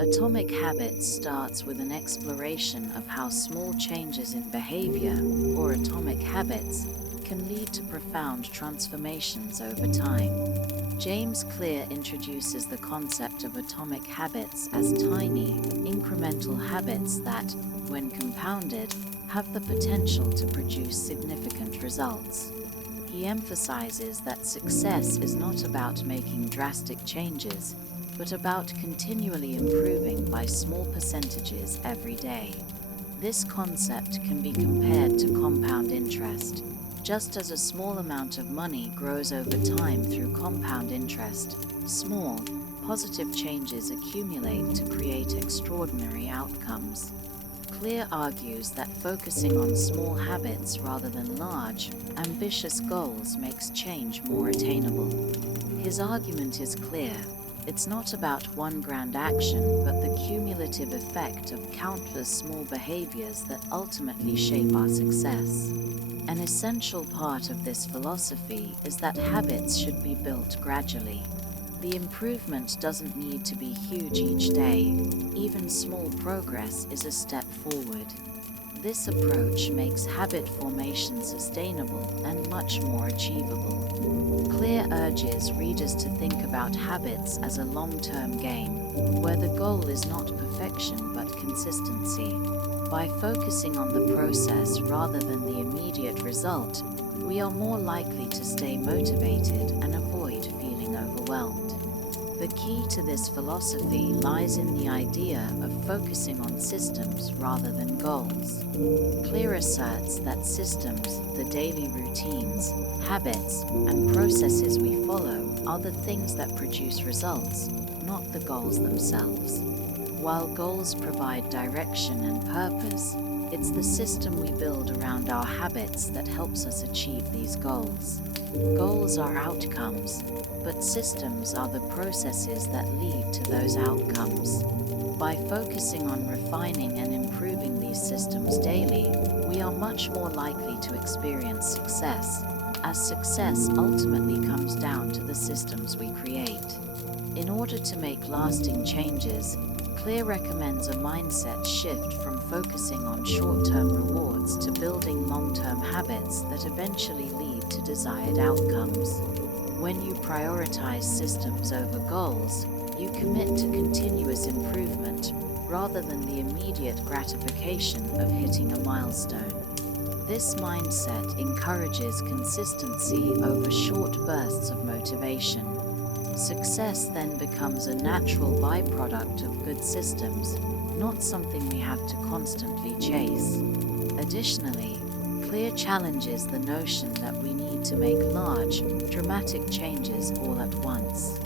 Atomic Habits starts with an exploration of how small changes in behavior, or atomic habits, can lead to profound transformations over time. James Clear introduces the concept of atomic habits as tiny, incremental habits that, when compounded, have the potential to produce significant results. He emphasizes that success is not about making drastic changes, but about continually improving by small percentages every day. This concept can be compared to compound interest. Just as a small amount of money grows over time through compound interest, small, positive changes accumulate to create extraordinary outcomes. Clear argues that focusing on small habits rather than large, ambitious goals makes change more attainable. His argument is clear. It's not about one grand action, but the cumulative effect of countless small behaviors that ultimately shape our success. An essential part of this philosophy is that habits should be built gradually. The improvement doesn't need to be huge each day. Even small progress is a step forward. This approach makes habit formation sustainable and much more achievable. Clear urges readers to think about habits as a long-term game, where the goal is not perfection but consistency. By focusing on the process rather than the immediate result, we are more likely to stay motivated and avoid feeling overwhelmed. The key to this philosophy lies in the idea of focusing on systems rather than goals. Clear asserts that systems, the daily routines, habits, and processes we follow are the things that produce results, not the goals themselves. While goals provide direction and purpose, it's the system we build around our habits that helps us achieve these goals. Goals are outcomes, but systems are the processes that lead to those outcomes. By focusing on refining and improving these systems daily, we are much more likely to experience success, as success ultimately comes down to the systems we create. In order to make lasting changes, Clear recommends a mindset shift from focusing on short-term rewards to building long-term habits that eventually lead to desired outcomes. When you prioritize systems over goals, you commit to continuous improvement rather than the immediate gratification of hitting a milestone. This mindset encourages consistency over short bursts of motivation. Success then becomes a natural byproduct of good systems, not something we have to constantly chase. Additionally, Clear challenges the notion that we need to make large, dramatic changes all at once.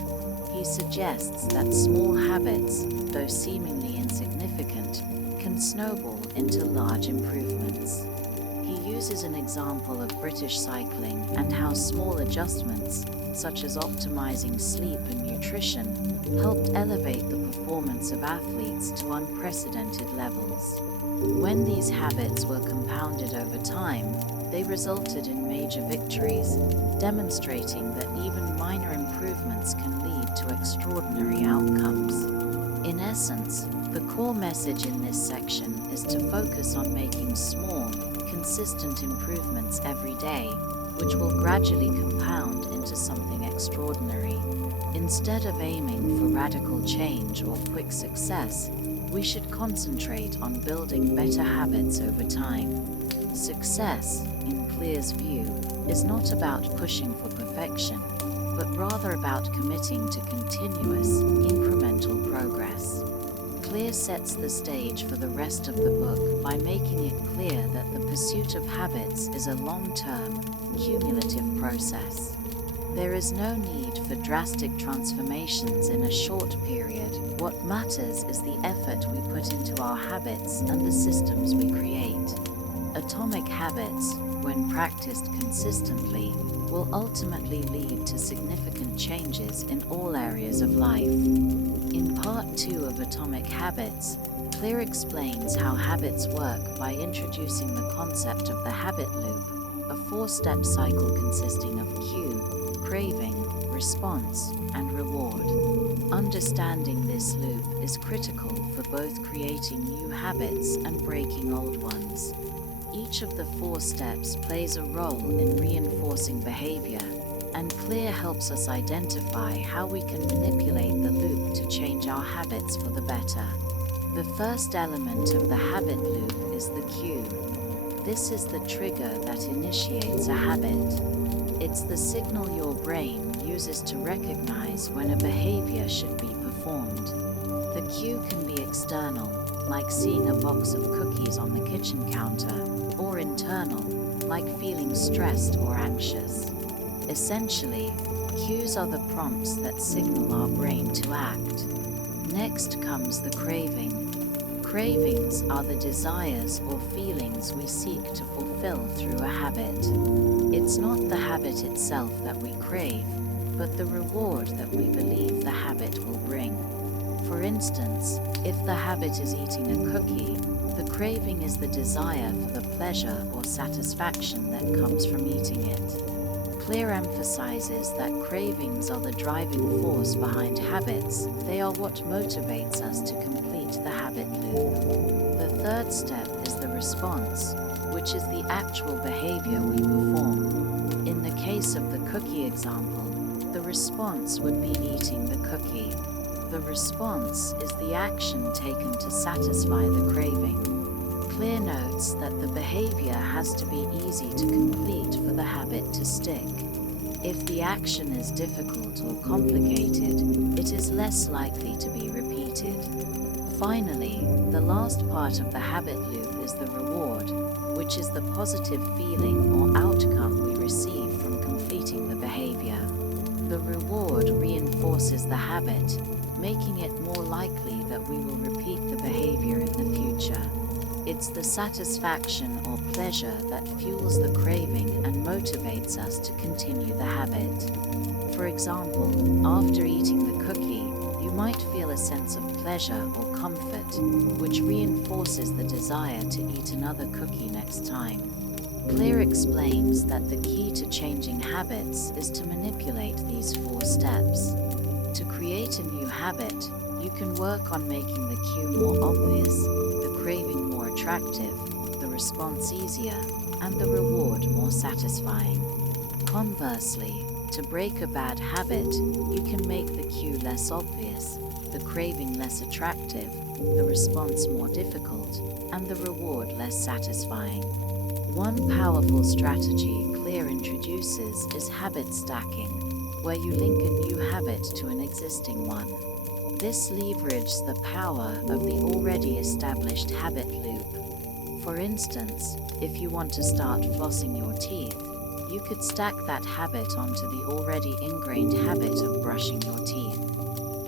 He suggests that small habits, though seemingly insignificant, can snowball into large improvements. He uses an example of British cycling and how small adjustments, such as optimizing sleep and nutrition, helped elevate the performance of athletes to unprecedented levels. When these habits were compounded over time, they resulted in major victories, demonstrating that even minor improvements can lead to extraordinary outcomes. In essence, the core message in this section is to focus on making small, consistent improvements every day, which will gradually compound into something extraordinary. Instead of aiming for radical change or quick success, we should concentrate on building better habits over time. Success, in Clear's view, is not about pushing for perfection, but rather about committing to continuous, incremental progress. Clear sets the stage for the rest of the book by making it clear that the pursuit of habits is a long-term, cumulative process. There is no need for drastic transformations in a short period. What matters is the effort we put into our habits and the systems we create. Atomic habits, when practiced consistently, will ultimately lead to significant changes in all areas of life. In Part 2 of Atomic Habits, Clear explains how habits work by introducing the concept of the habit loop, a four-step cycle consisting of cue, craving, response, and reward. Understanding this loop is critical for both creating new habits and breaking old ones. Each of the 4 steps plays a role in reinforcing behavior, and Clear helps us identify how we can manipulate the loop to change our habits for the better. The first element of the habit loop is the cue. This is the trigger that initiates a habit. It's the signal your brain uses to recognize when a behavior should be performed. The cue can be external, like seeing a box of cookies on the kitchen counter, or internal, like feeling stressed or anxious. Essentially, cues are the prompts that signal our brain to act. Next comes the craving. Cravings are the desires or feelings we seek to fulfill through a habit. It's not the habit itself that we crave, but the reward that we believe the habit will bring. For instance, if the habit is eating a cookie, the craving is the desire for the pleasure or satisfaction that comes from eating it. Clear emphasizes that cravings are the driving force behind habits. They are what motivates us to complete the habit loop. The third step is the response, which is the actual behavior we perform. In the case of the cookie example, the response would be eating the cookie. The response is the action taken to satisfy the craving. Clear notes that the behavior has to be easy to complete for the habit to stick. If the action is difficult or complicated, it is less likely to be repeated. Finally, the last part of the habit loop is the reward, which is the positive feeling or outcome we receive from completing the behavior. The reward reinforces the habit, making it more likely that we will repeat the behavior in the future. It's the satisfaction or pleasure that fuels the craving and motivates us to continue the habit. For example, after eating the cookie, you might feel a sense of pleasure or comfort, which reinforces the desire to eat another cookie next time. Clear explains that the key to changing habits is to manipulate these 4 steps. To create a new habit, you can work on making the cue more obvious, the craving more attractive, the response easier, and the reward more satisfying. Conversely, to break a bad habit, you can make the cue less obvious, the craving less attractive, the response more difficult, and the reward less satisfying. One powerful strategy Clear introduces is habit stacking, where you link a new habit to an existing one. This leverages the power of the already established habit loop. For instance, if you want to start flossing your teeth, you could stack that habit onto the already ingrained habit of brushing your teeth.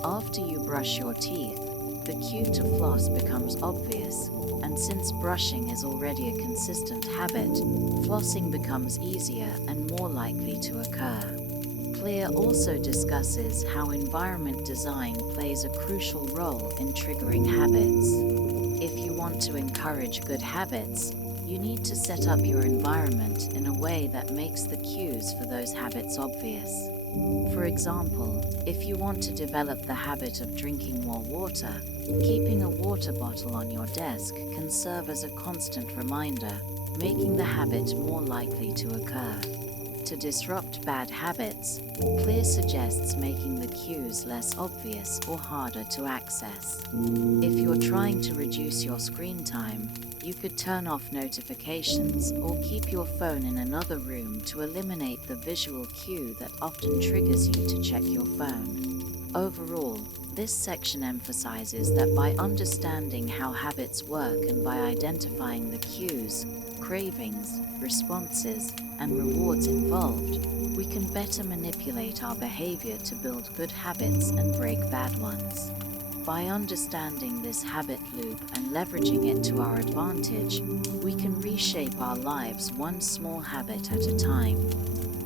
After you brush your teeth, the cue to floss becomes obvious, and since brushing is already a consistent habit, flossing becomes easier and more likely to occur. Clear also discusses how environment design plays a crucial role in triggering habits. If you want to encourage good habits, you need to set up your environment in a way that makes the cues for those habits obvious. For example, if you want to develop the habit of drinking more water, keeping a water bottle on your desk can serve as a constant reminder, making the habit more likely to occur. To disrupt bad habits, Clear suggests making the cues less obvious or harder to access. If you're trying to reduce your screen time, you could turn off notifications or keep your phone in another room to eliminate the visual cue that often triggers you to check your phone. Overall, this section emphasizes that by understanding how habits work and by identifying the cues, cravings, responses, and rewards involved, we can better manipulate our behavior to build good habits and break bad ones. By understanding this habit loop and leveraging it to our advantage, we can reshape our lives one small habit at a time.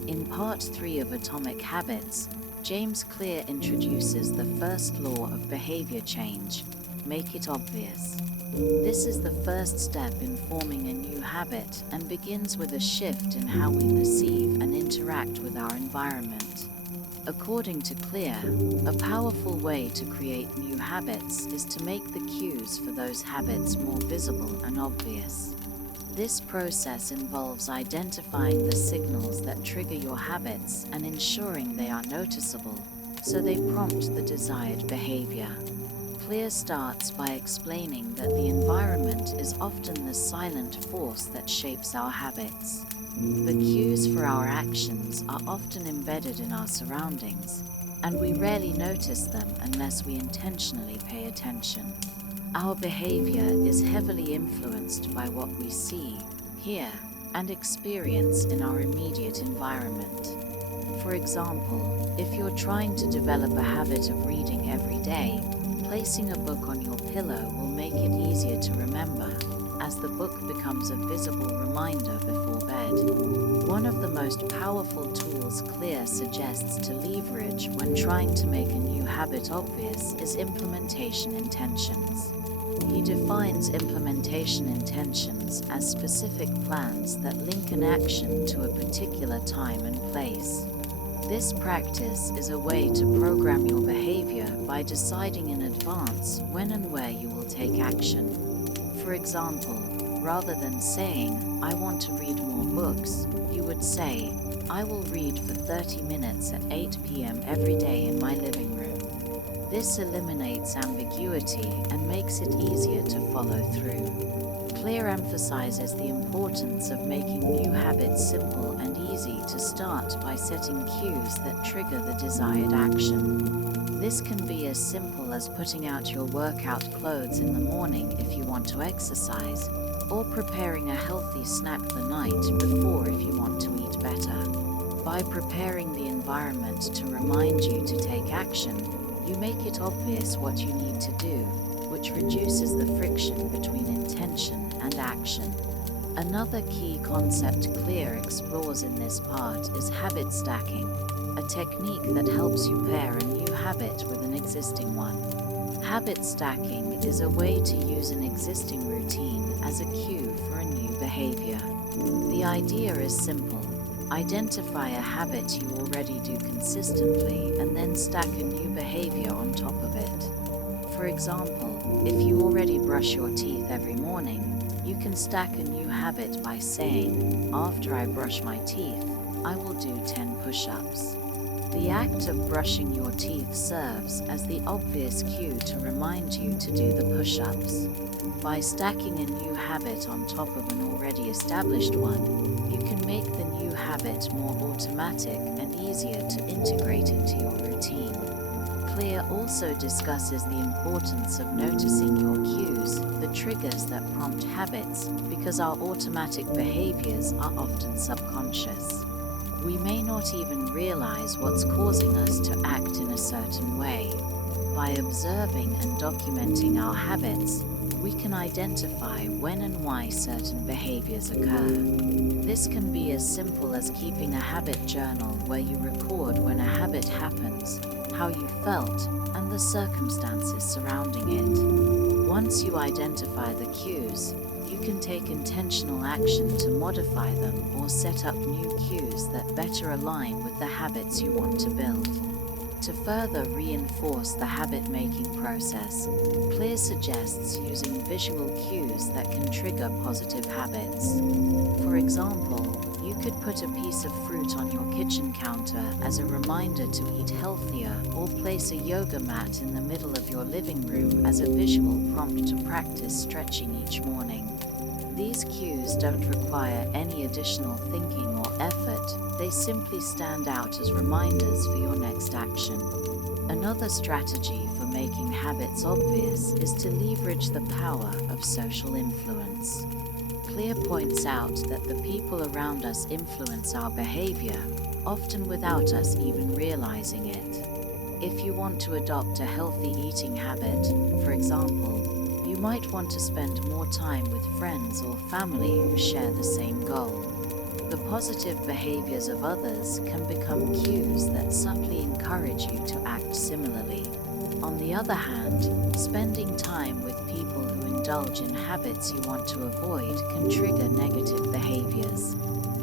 In Part 3 of Atomic Habits, James Clear introduces the first law of behavior change: make it obvious. This is the first step in forming a new habit and begins with a shift in how we perceive and interact with our environment. According to Clear, a powerful way to create new habits is to make the cues for those habits more visible and obvious. This process involves identifying the signals that trigger your habits and ensuring they are noticeable, so they prompt the desired behavior. Clear starts by explaining that the environment is often the silent force that shapes our habits. The cues for our actions are often embedded in our surroundings, and we rarely notice them unless we intentionally pay attention. Our behavior is heavily influenced by what we see, hear, and experience in our immediate environment. For example, if you're trying to develop a habit of reading every day, placing a book on your pillow will make it easier to remember, as the book becomes a visible reminder before bed. One of the most powerful tools Clear suggests to leverage when trying to make a new habit obvious is implementation intentions. He defines implementation intentions as specific plans that link an action to a particular time and place. This practice is a way to program your behavior by deciding in advance when and where you will take action. For example, rather than saying, "I want to read more books," you would say, "I will read for 30 minutes at 8 p.m. every day in my living room." This eliminates ambiguity and makes it easier to follow through. Clear emphasizes the importance of making new habits simple and easy to start by setting cues that trigger the desired action. This can be as simple as putting out your workout clothes in the morning if you want to exercise, or preparing a healthy snack the night before if you want to eat better. By preparing the environment to remind you to take action, you make it obvious what you need to do, which reduces the friction between intention and action. Another key concept Clear explores in this part is habit stacking, a technique that helps you pair a new habit with an existing one. Habit stacking is a way to use an existing routine as a cue for a new behavior. The idea is simple. Identify a habit you already do consistently and then stack a new behavior on top of it. For example, if you already brush your teeth every morning, you can stack a new habit by saying, "After I brush my teeth, I will do 10 push-ups." The act of brushing your teeth serves as the obvious cue to remind you to do the push-ups. By stacking a new habit on top of an already established one, you can make the new habit more automatic and easier to integrate into your routine. Clear also discusses the importance of noticing your cues, the triggers that prompt habits, because our automatic behaviors are often subconscious. We may not even realize what's causing us to act in a certain way. By observing and documenting our habits, we can identify when and why certain behaviors occur. This can be as simple as keeping a habit journal where you record when a habit happens, how you felt, and the circumstances surrounding it. Once you identify the cues, you can take intentional action to modify them or set up new cues that better align with the habits you want to build. To further reinforce the habit-making process, Clear suggests using visual cues that can trigger positive habits. For example, you could put a piece of fruit on your kitchen counter as a reminder to eat healthier, or place a yoga mat in the middle of your living room as a visual prompt to practice stretching each morning. These cues don't require any additional thinking or effort, they simply stand out as reminders for your next action. Another strategy for making habits obvious is to leverage the power of social influence. Clear points out that the people around us influence our behavior, often without us even realizing it. If you want to adopt a healthy eating habit, for example, you might want to spend more time with friends or family who share the same goal. The positive behaviors of others can become cues that subtly encourage you to act similarly. On the other hand, spending time with people who indulge in habits you want to avoid can trigger negative behaviors.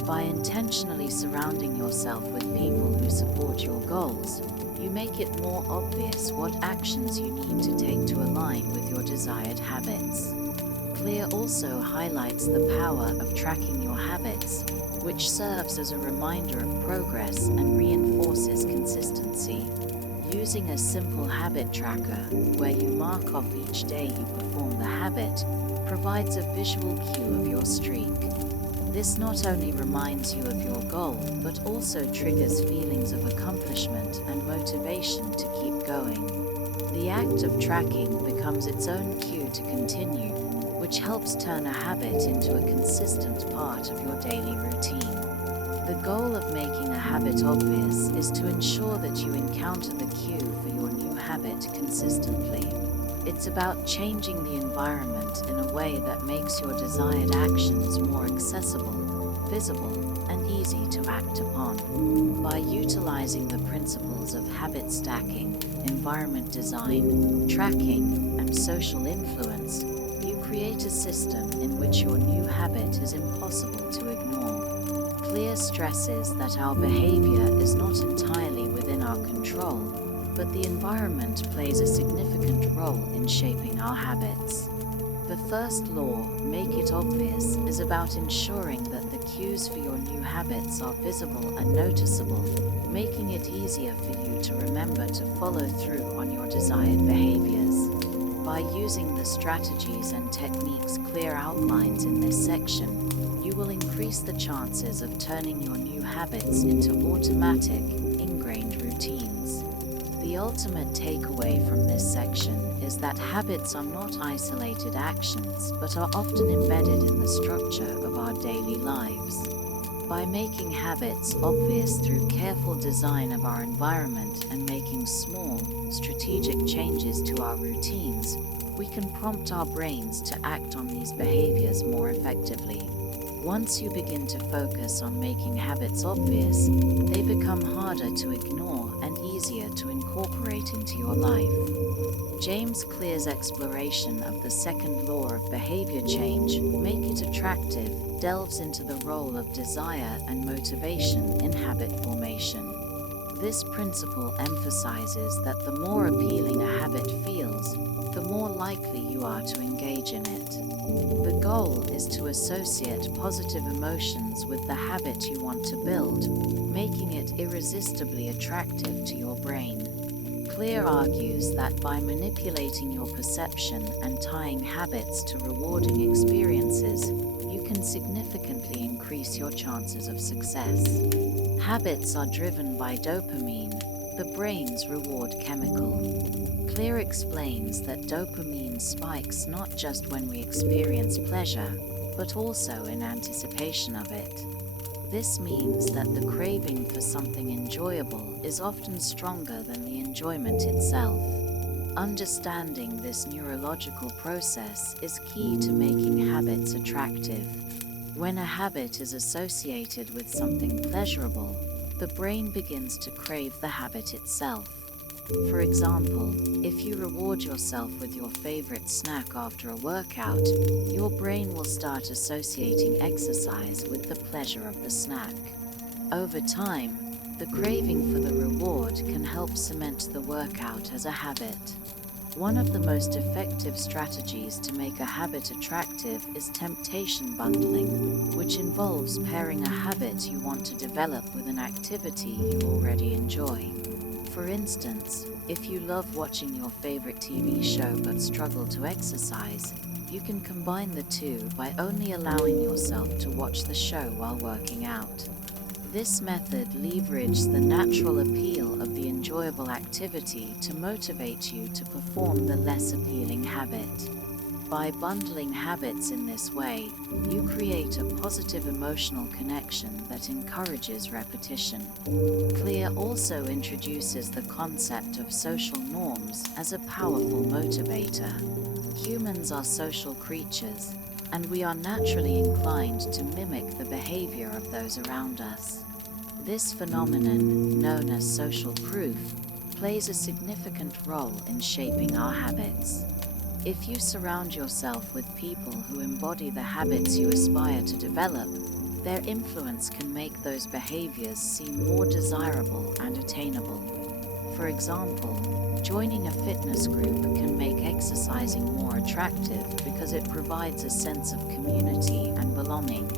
By intentionally surrounding yourself with people who support your goals, you make it more obvious what actions you need to take to align with your desired habits. Clear also highlights the power of tracking your habits, which serves as a reminder of progress and reinforces consistency. Using a simple habit tracker, where you mark off each day you perform the habit, provides a visual cue of your streak. This not only reminds you of your goal, but also triggers feelings of accomplishment and motivation to keep going. The act of tracking becomes its own cue to continue, which helps turn a habit into a consistent part of your daily routine. The goal of making a habit obvious is to ensure that you encounter the cue for your new habit consistently. It's about changing the environment in a way that makes your desired actions more accessible, visible, and easy to act upon. By utilizing the principles of habit stacking, environment design, tracking, and social influence, you create a system in which your new habit is impossible to ignore. Clear stresses that our behavior is not entirely within our control, but the environment plays a significant role in shaping our habits. The first law, make it obvious, is about ensuring that the cues for your new habits are visible and noticeable, making it easier for you to remember to follow through on your desired behaviors. By using the strategies and techniques Clear outlines in this section, you will increase the chances of turning your new habits into automatic, ingrained routines. The ultimate takeaway from this section is that habits are not isolated actions, but are often embedded in the structure of our daily lives. By making habits obvious through careful design of our environment and making small, strategic changes to our routines, we can prompt our brains to act on these behaviors more effectively. Once you begin to focus on making habits obvious, they become harder to ignore and easier to incorporate into your life. James Clear's exploration of the second law of behavior change, make it attractive, delves into the role of desire and motivation in habit formation. This principle emphasizes that the more appealing a habit feels, the more likely you are to engage in it. The goal is to associate positive emotions with the habit you want to build, making it irresistibly attractive to your brain. Clear argues that by manipulating your perception and tying habits to rewarding experiences, you can significantly increase your chances of success. Habits are driven by dopamine, the brain's reward chemical. Clear explains that dopamine spikes not just when we experience pleasure, but also in anticipation of it. This means that the craving for something enjoyable is often stronger than the enjoyment itself. Understanding this neurological process is key to making habits attractive. When a habit is associated with something pleasurable, the brain begins to crave the habit itself. For example, if you reward yourself with your favorite snack after a workout, your brain will start associating exercise with the pleasure of the snack. Over time, the craving for the reward can help cement the workout as a habit. One of the most effective strategies to make a habit attractive is temptation bundling, which involves pairing a habit you want to develop with an activity you already enjoy. For instance, if you love watching your favorite TV show but struggle to exercise, you can combine the two by only allowing yourself to watch the show while working out. This method leverages the natural appeal of the enjoyable activity to motivate you to perform the less appealing habit. By bundling habits in this way, you create a positive emotional connection that encourages repetition. Clear also introduces the concept of social norms as a powerful motivator. Humans are social creatures, and we are naturally inclined to mimic the behavior of those around us. This phenomenon, known as social proof, plays a significant role in shaping our habits. If you surround yourself with people who embody the habits you aspire to develop, Their influence can make those behaviors seem more desirable and attainable. For example, joining a fitness group can make exercising more attractive because it provides a sense of community and belonging.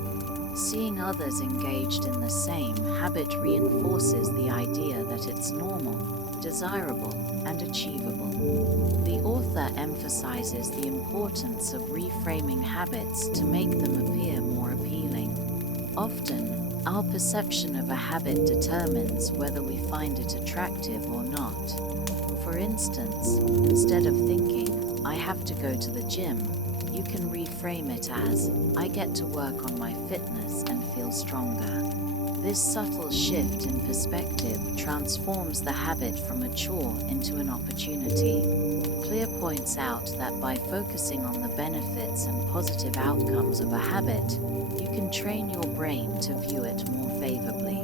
Seeing others engaged in the same habit reinforces the idea that it's normal, desirable, and achievable. The author emphasizes the importance of reframing habits to make them appear more appealing. Often, our perception of a habit determines whether we find it attractive or not. For instance, instead of thinking, "I have to go to the gym," you can reframe it as, "I get to work on my fitness and feel stronger." This subtle shift in perspective transforms the habit from a chore into an opportunity. Clear points out that by focusing on the benefits and positive outcomes of a habit, you can train your brain to view it more favorably.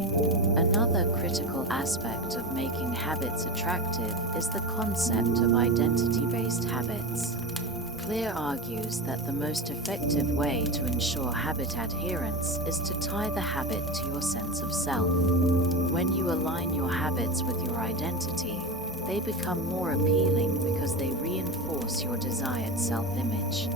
Another critical aspect of making habits attractive is the concept of identity-based habits. Clear argues that the most effective way to ensure habit adherence is to tie the habit to your sense of self. When you align your habits with your identity, they become more appealing because they reinforce your desired self-image.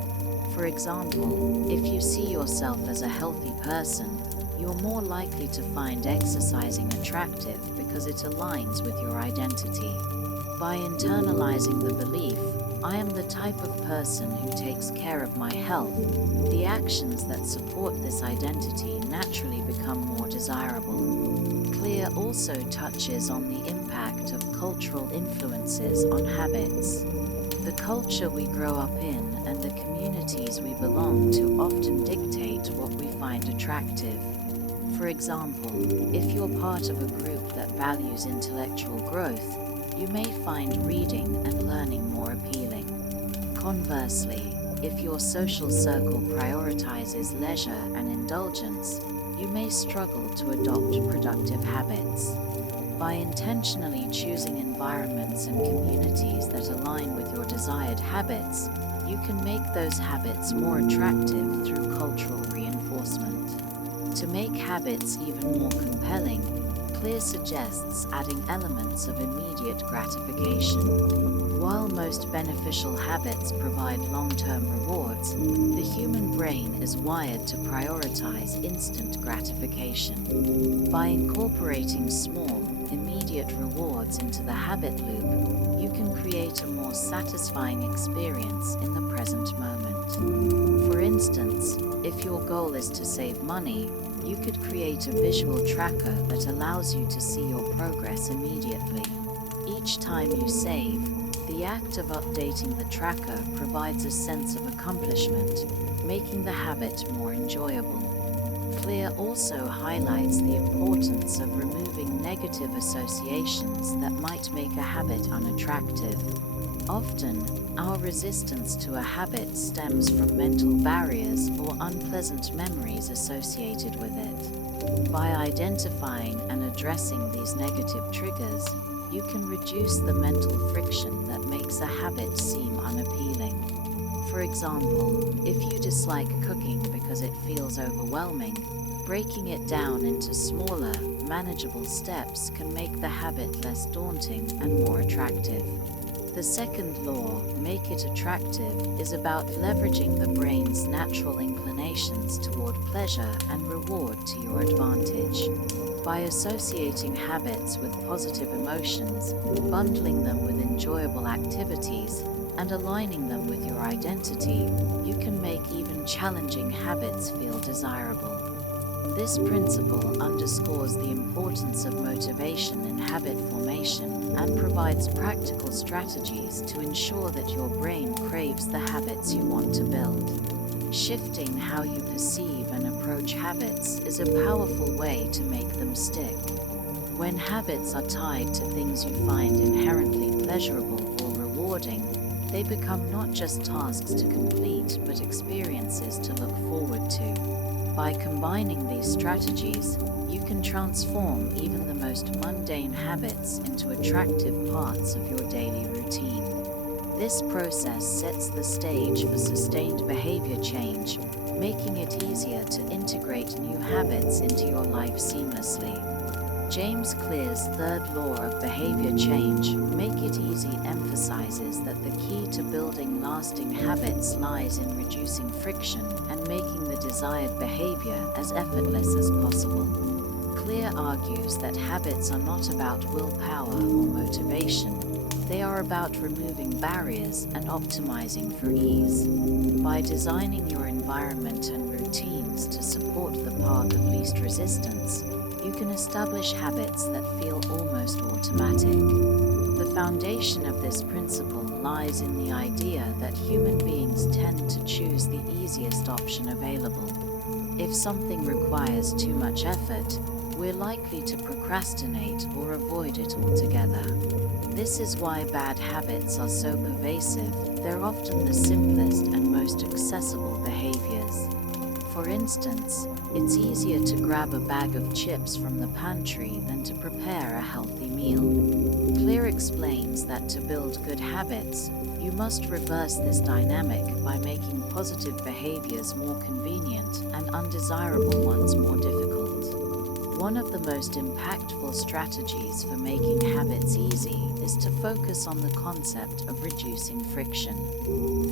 For example, if you see yourself as a healthy person, you're more likely to find exercising attractive because it aligns with your identity. By internalizing the belief, "I am the type of person who takes care of my health," the actions that support this identity naturally become more desirable. Clear also touches on the impact of cultural influences on habits. The culture we grow up in and the communities we belong to often dictate what we find attractive. For example, if you're part of a group that values intellectual growth, you may find reading and learning more appealing. Conversely, if your social circle prioritizes leisure and indulgence, you may struggle to adopt productive habits. By intentionally choosing environments and communities that align with your desired habits, you can make those habits more attractive through cultural reinforcement. To make habits even more compelling, Clear suggests adding elements of immediate gratification. While most beneficial habits provide long-term rewards, the human brain is wired to prioritize instant gratification. By incorporating small, immediate rewards into the habit loop, you can create a more satisfying experience in the present moment. For instance, if your goal is to save money, you could create a visual tracker that allows you to see your progress immediately. Each time you save, the act of updating the tracker provides a sense of accomplishment, making the habit more enjoyable. Clear also highlights the importance of removing negative associations that might make a habit unattractive. Often, our resistance to a habit stems from mental barriers or unpleasant memories associated with it. By identifying and addressing these negative triggers, you can reduce the mental friction that makes a habit seem unappealing. For example, if you dislike cooking because it feels overwhelming, breaking it down into smaller, manageable steps can make the habit less daunting and more attractive. The second law, make it attractive, is about leveraging the brain's natural inclinations toward pleasure and reward to your advantage. By associating habits with positive emotions, bundling them with enjoyable activities, and aligning them with your identity, you can make even challenging habits feel desirable. This principle underscores the importance of motivation in habit formation and provides practical strategies to ensure that your brain craves the habits you want to build. Shifting how you perceive and approach habits is a powerful way to make them stick. When habits are tied to things you find inherently pleasurable or rewarding, they become not just tasks to complete but experiences to look forward to. By combining these strategies, you can transform even the most mundane habits into attractive parts of your daily routine. This process sets the stage for sustained behavior change, making it easier to integrate new habits into your life seamlessly. James Clear's third law of behavior change, make it easy, emphasizes that the key to building lasting habits lies in reducing friction and making the desired behavior as effortless as possible. Clear argues that habits are not about willpower or motivation. They are about removing barriers and optimizing for ease. By designing your environment and routines to support the path of least resistance, you can establish habits that feel almost automatic. The foundation of this principle lies in the idea that human beings tend to choose the easiest option available. If something requires too much effort, we're likely to procrastinate or avoid it altogether. This is why bad habits are so pervasive. They're often the simplest and most accessible behaviors. For instance, it's easier to grab a bag of chips from the pantry than to prepare a healthy meal. Clear explains that to build good habits, you must reverse this dynamic by making positive behaviors more convenient and undesirable ones more difficult. One of the most impactful strategies for making habits easy is to focus on the concept of reducing friction.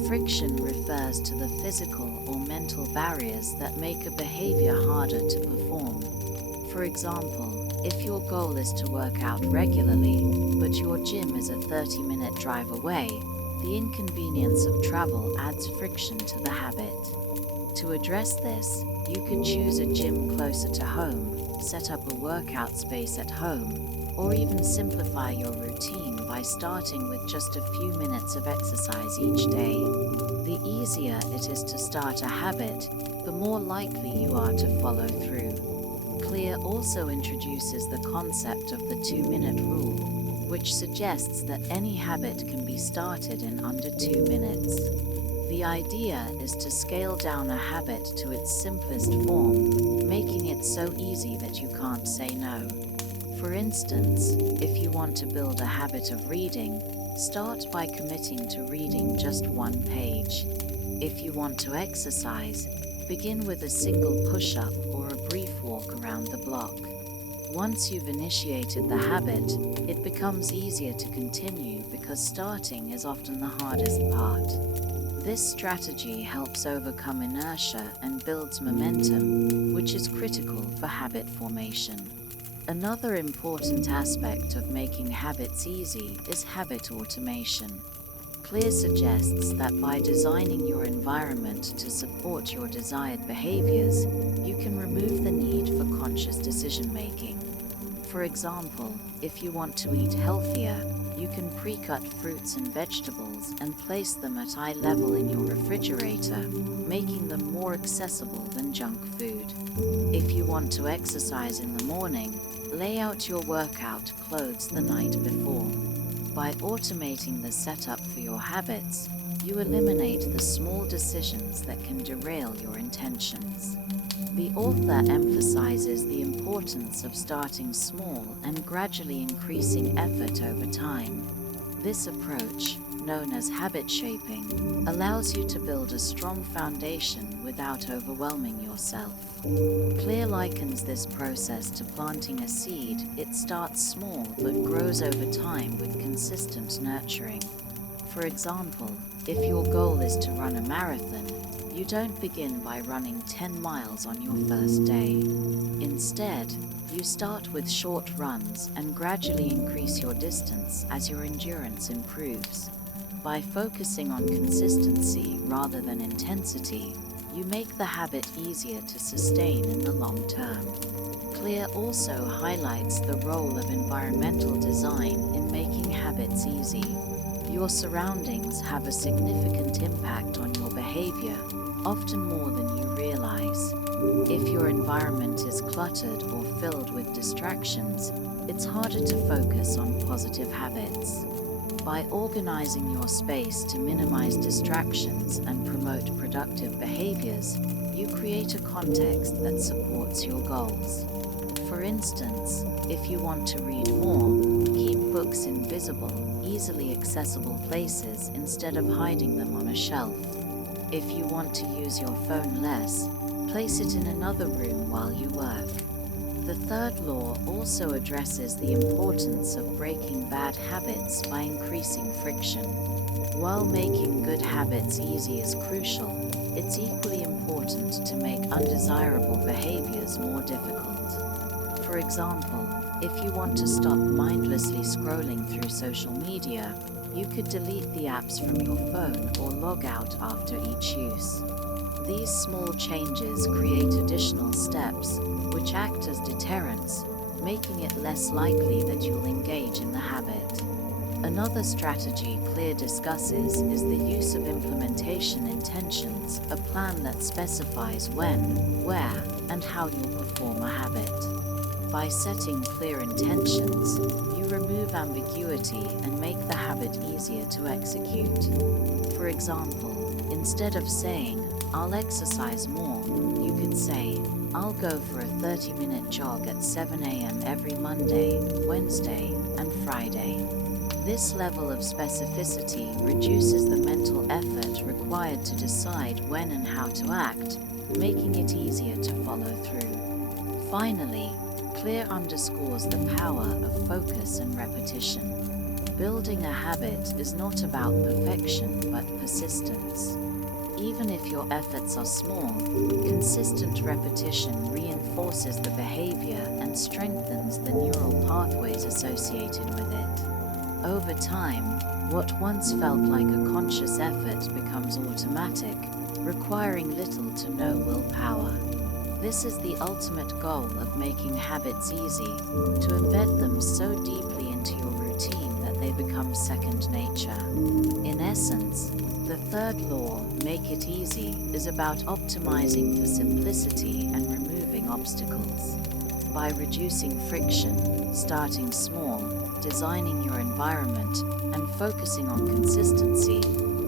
Friction refers to the physical or mental barriers that make a behavior harder to perform. For example, if your goal is to work out regularly, but your gym is a 30-minute drive away, the inconvenience of travel adds friction to the habit. To address this, you can choose a gym closer to home, set up a workout space at home, or even simplify your routine by starting with just a few minutes of exercise each day. The easier it is to start a habit, the more likely you are to follow through. Clear also introduces the concept of the 2-minute rule, which suggests that any habit can be started in under 2 minutes. The idea is to scale down a habit to its simplest form, making it so easy that you can't say no. For instance, if you want to build a habit of reading, start by committing to reading just one page. If you want to exercise, begin with a single push-up or a brief walk around the block. Once you've initiated the habit, it becomes easier to continue because starting is often the hardest part. This strategy helps overcome inertia and builds momentum, which is critical for habit formation. Another important aspect of making habits easy is habit automation. Clear suggests that by designing your environment to support your desired behaviors, you can remove the need for conscious decision-making. For example, if you want to eat healthier, you can pre-cut fruits and vegetables and place them at eye level in your refrigerator, making them more accessible than junk food. If you want to exercise in the morning, lay out your workout clothes the night before. By automating the setup for your habits, you eliminate the small decisions that can derail your intentions. The author emphasizes the importance of starting small and gradually increasing effort over time. This approach, known as habit shaping, allows you to build a strong foundation without overwhelming yourself. Clear likens this process to planting a seed. It starts small but grows over time with consistent nurturing. For example, if your goal is to run a marathon, you don't begin by running 10 miles on your first day. Instead, you start with short runs and gradually increase your distance as your endurance improves. By focusing on consistency rather than intensity, you make the habit easier to sustain in the long term. Clear also highlights the role of environmental design in making habits easy. Your surroundings have a significant impact on your behavior, often more than you realize. If your environment is cluttered or filled with distractions, it's harder to focus on positive habits. By organizing your space to minimize distractions and promote productive behaviors, you create a context that supports your goals. For instance, if you want to read more, keep books invisible, easily accessible places instead of hiding them on a shelf. If you want to use your phone less, place it in another room while you work. The third law also addresses the importance of breaking bad habits by increasing friction. While making good habits easy is crucial, it's equally important to make undesirable behaviors more difficult. For example, if you want to stop mindlessly scrolling through social media, you could delete the apps from your phone or log out after each use. These small changes create additional steps, which act as deterrents, making it less likely that you'll engage in the habit. Another strategy Clear discusses is the use of implementation intentions, a plan that specifies when, where, and how you'll perform a habit. By setting clear intentions, you remove ambiguity and make the habit easier to execute. For example, instead of saying, "I'll exercise more," you could say, "I'll go for a 30-minute jog at 7 a.m. every Monday, Wednesday, and Friday." This level of specificity reduces the mental effort required to decide when and how to act, making it easier to follow through. Finally, Clear underscores the power of focus and repetition. Building a habit is not about perfection but persistence. Even if your efforts are small, consistent repetition reinforces the behavior and strengthens the neural pathways associated with it. Over time, what once felt like a conscious effort becomes automatic, requiring little to no willpower. This is the ultimate goal of making habits easy, to embed them so deeply into your routine that they become second nature. In essence, the third law, make it easy, is about optimizing for simplicity and removing obstacles. By reducing friction, starting small, designing your environment, and focusing on consistency,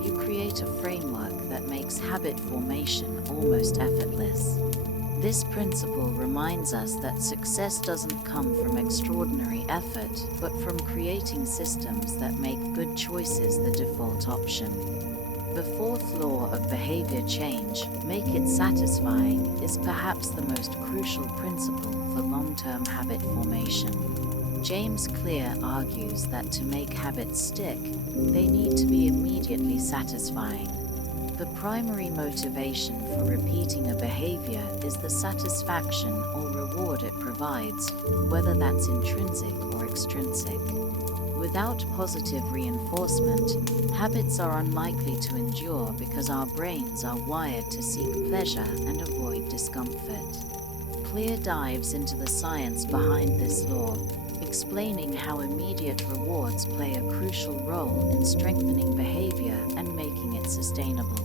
you create a framework that makes habit formation almost effortless. This principle reminds us that success doesn't come from extraordinary effort, but from creating systems that make good choices the default option. The fourth law of behavior change, make it satisfying, is perhaps the most crucial principle for long-term habit formation. James Clear argues that to make habits stick, they need to be immediately satisfying. The primary motivation for repeating a behavior is the satisfaction or reward it provides, whether that's intrinsic or extrinsic. Without positive reinforcement, habits are unlikely to endure because our brains are wired to seek pleasure and avoid discomfort. Clear dives into the science behind this law, explaining how immediate rewards play a crucial role in strengthening behavior and making it sustainable.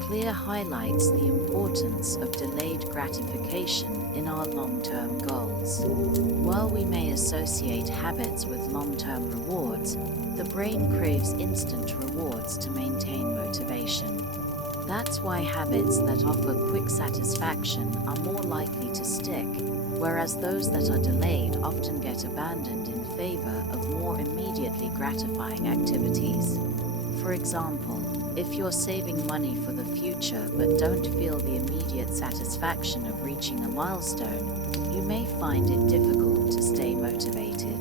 Clear highlights the importance of delayed gratification in our long-term goals. While we may associate habits with long-term rewards, the brain craves instant rewards to maintain motivation. That's why habits that offer quick satisfaction are more likely to stick, whereas those that are delayed often get abandoned in favor of more immediately gratifying activities. For example, if you're saving money for the future but don't feel the immediate satisfaction of reaching a milestone, you may find it difficult to stay motivated.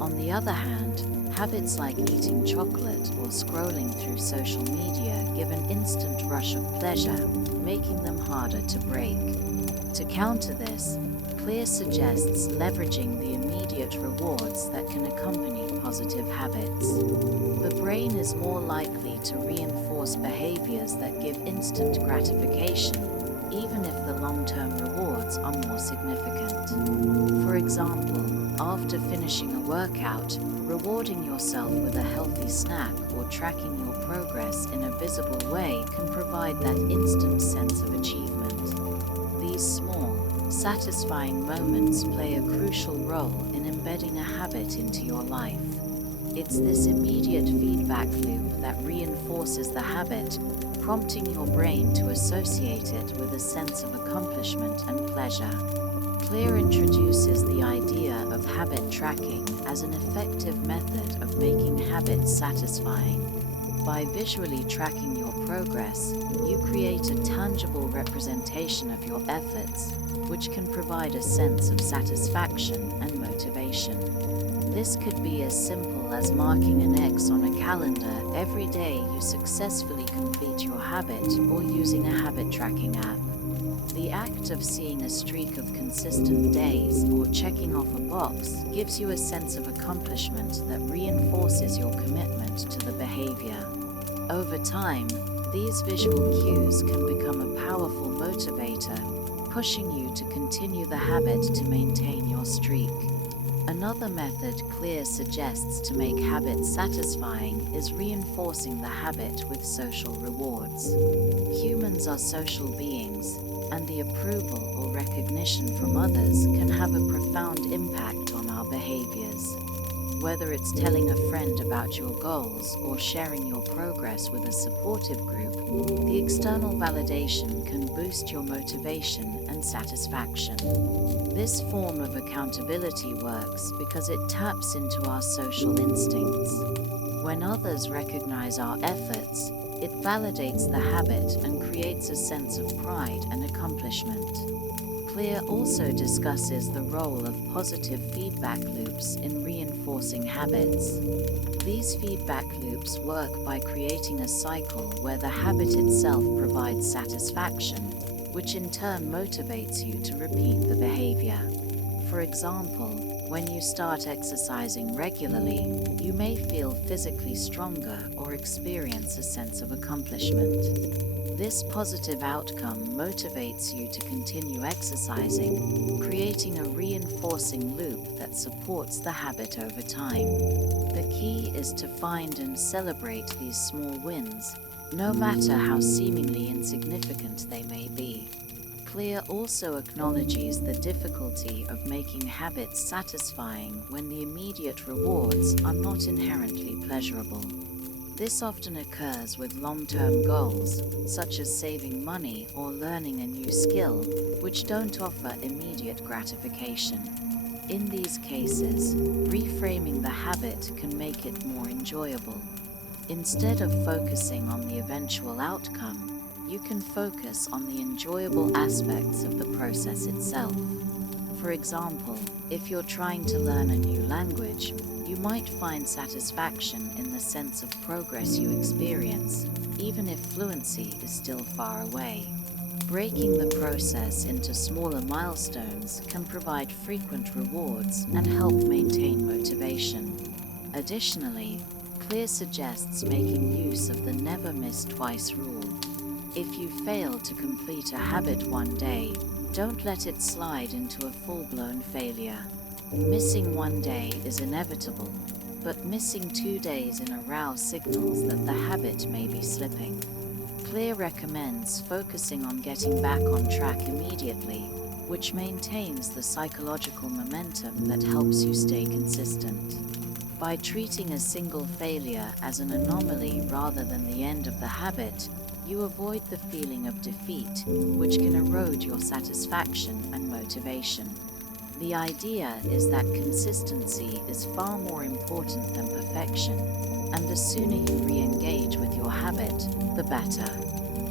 On the other hand, habits like eating chocolate or scrolling through social media give an instant rush of pleasure, making them harder to break. To counter this, Clear suggests leveraging the immediate rewards that can accompany positive habits. The brain is more likely to reinforce behaviors that give instant gratification, even if the long-term rewards are more significant. For example, after finishing a workout, rewarding yourself with a healthy snack or tracking your progress in a visible way can provide that instant sense of achievement. These small, satisfying moments play a crucial role in embedding a habit into your life. It's this immediate feedback loop that reinforces the habit, prompting your brain to associate it with a sense of accomplishment and pleasure. Clear introduces the idea of habit tracking as an effective method of making habits satisfying. By visually tracking your progress, you create a tangible representation of your efforts, which can provide a sense of satisfaction and motivation. This could be as simple as marking an X on a calendar every day you successfully complete your habit, or using a habit tracking app. The act of seeing a streak of consistent days or checking off a box gives you a sense of accomplishment that reinforces your commitment to the behavior. Over time, these visual cues can become a powerful motivator, pushing you to continue the habit to maintain your streak. Another method Clear suggests to make habits satisfying is reinforcing the habit with social rewards. Humans are social beings, and the approval or recognition from others can have a profound impact on our behaviors. Whether it's telling a friend about your goals or sharing your progress with a supportive group, the external validation can boost your motivation and satisfaction. This form of accountability works because it taps into our social instincts. When others recognize our efforts, it validates the habit and creates a sense of pride and accomplishment. Clear also discusses the role of positive feedback loops in reinforcing habits. These feedback loops work by creating a cycle where the habit itself provides satisfaction, which in turn motivates you to repeat the behavior. For example, when you start exercising regularly, you may feel physically stronger or experience a sense of accomplishment. This positive outcome motivates you to continue exercising, creating a reinforcing loop that supports the habit over time. The key is to find and celebrate these small wins, no matter how seemingly insignificant they may be. Clear also acknowledges the difficulty of making habits satisfying when the immediate rewards are not inherently pleasurable. This often occurs with long-term goals, such as saving money or learning a new skill, which don't offer immediate gratification. In these cases, reframing the habit can make it more enjoyable. Instead of focusing on the eventual outcome, you can focus on the enjoyable aspects of the process itself. For example, if you're trying to learn a new language, you might find satisfaction in the sense of progress you experience, even if fluency is still far away. Breaking the process into smaller milestones can provide frequent rewards and help maintain motivation. Additionally, Clear suggests making use of the never miss twice rule. If you fail to complete a habit one day, don't let it slide into a full-blown failure. Missing one day is inevitable, but missing 2 days in a row signals that the habit may be slipping. Clear recommends focusing on getting back on track immediately, which maintains the psychological momentum that helps you stay consistent. By treating a single failure as an anomaly rather than the end of the habit, you avoid the feeling of defeat, which can erode your satisfaction and motivation. The idea is that consistency is far more important than perfection, and the sooner you re-engage with your habit, the better.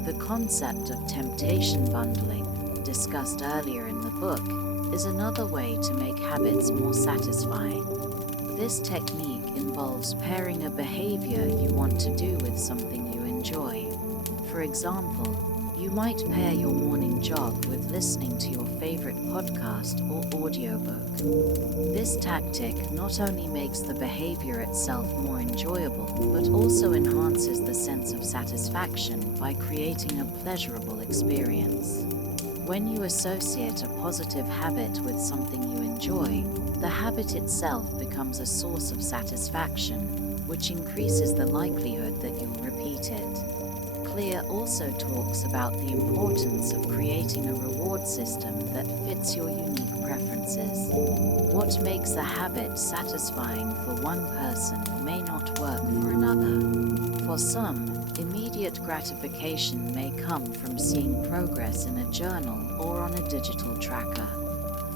The concept of temptation bundling, discussed earlier in the book, is another way to make habits more satisfying. This technique involves pairing a behavior you want to do with something you enjoy. For example, you might pair your morning jog with listening to your favorite podcast or audiobook. This tactic not only makes the behavior itself more enjoyable, but also enhances the sense of satisfaction by creating a pleasurable experience. When you associate a positive habit with something you enjoy, the habit itself becomes a source of satisfaction, which increases the likelihood that you'll repeat it. Clear also talks about the importance of creating a reward system that fits your unique preferences. What makes a habit satisfying for one person may not work for another. For some, immediate gratification may come from seeing progress in a journal or on a digital tracker.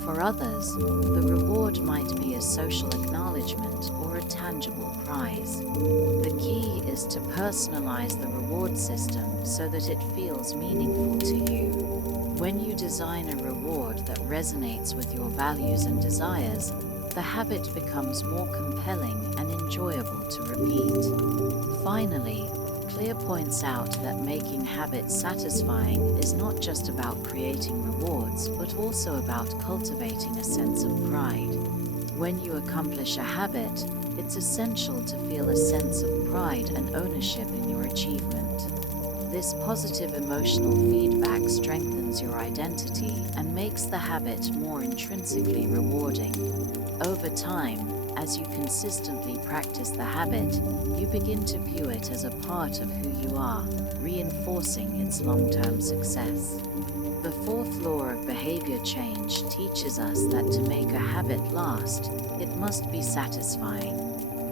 For others, the reward might be a social acknowledgement or a tangible prize. The key is to personalize the reward system so that it feels meaningful to you. When you design a reward that resonates with your values and desires, the habit becomes more compelling and enjoyable to repeat. Finally, Clear points out that making habits satisfying is not just about creating rewards, but also about cultivating a sense of pride. When you accomplish a habit, it's essential to feel a sense of pride and ownership in your achievement. This positive emotional feedback strengthens your identity and makes the habit more intrinsically rewarding. Over time, as you consistently practice the habit, you begin to view it as a part of who you are, reinforcing its long-term success. The fourth law of behavior change teaches us that to make a habit last, it must be satisfying.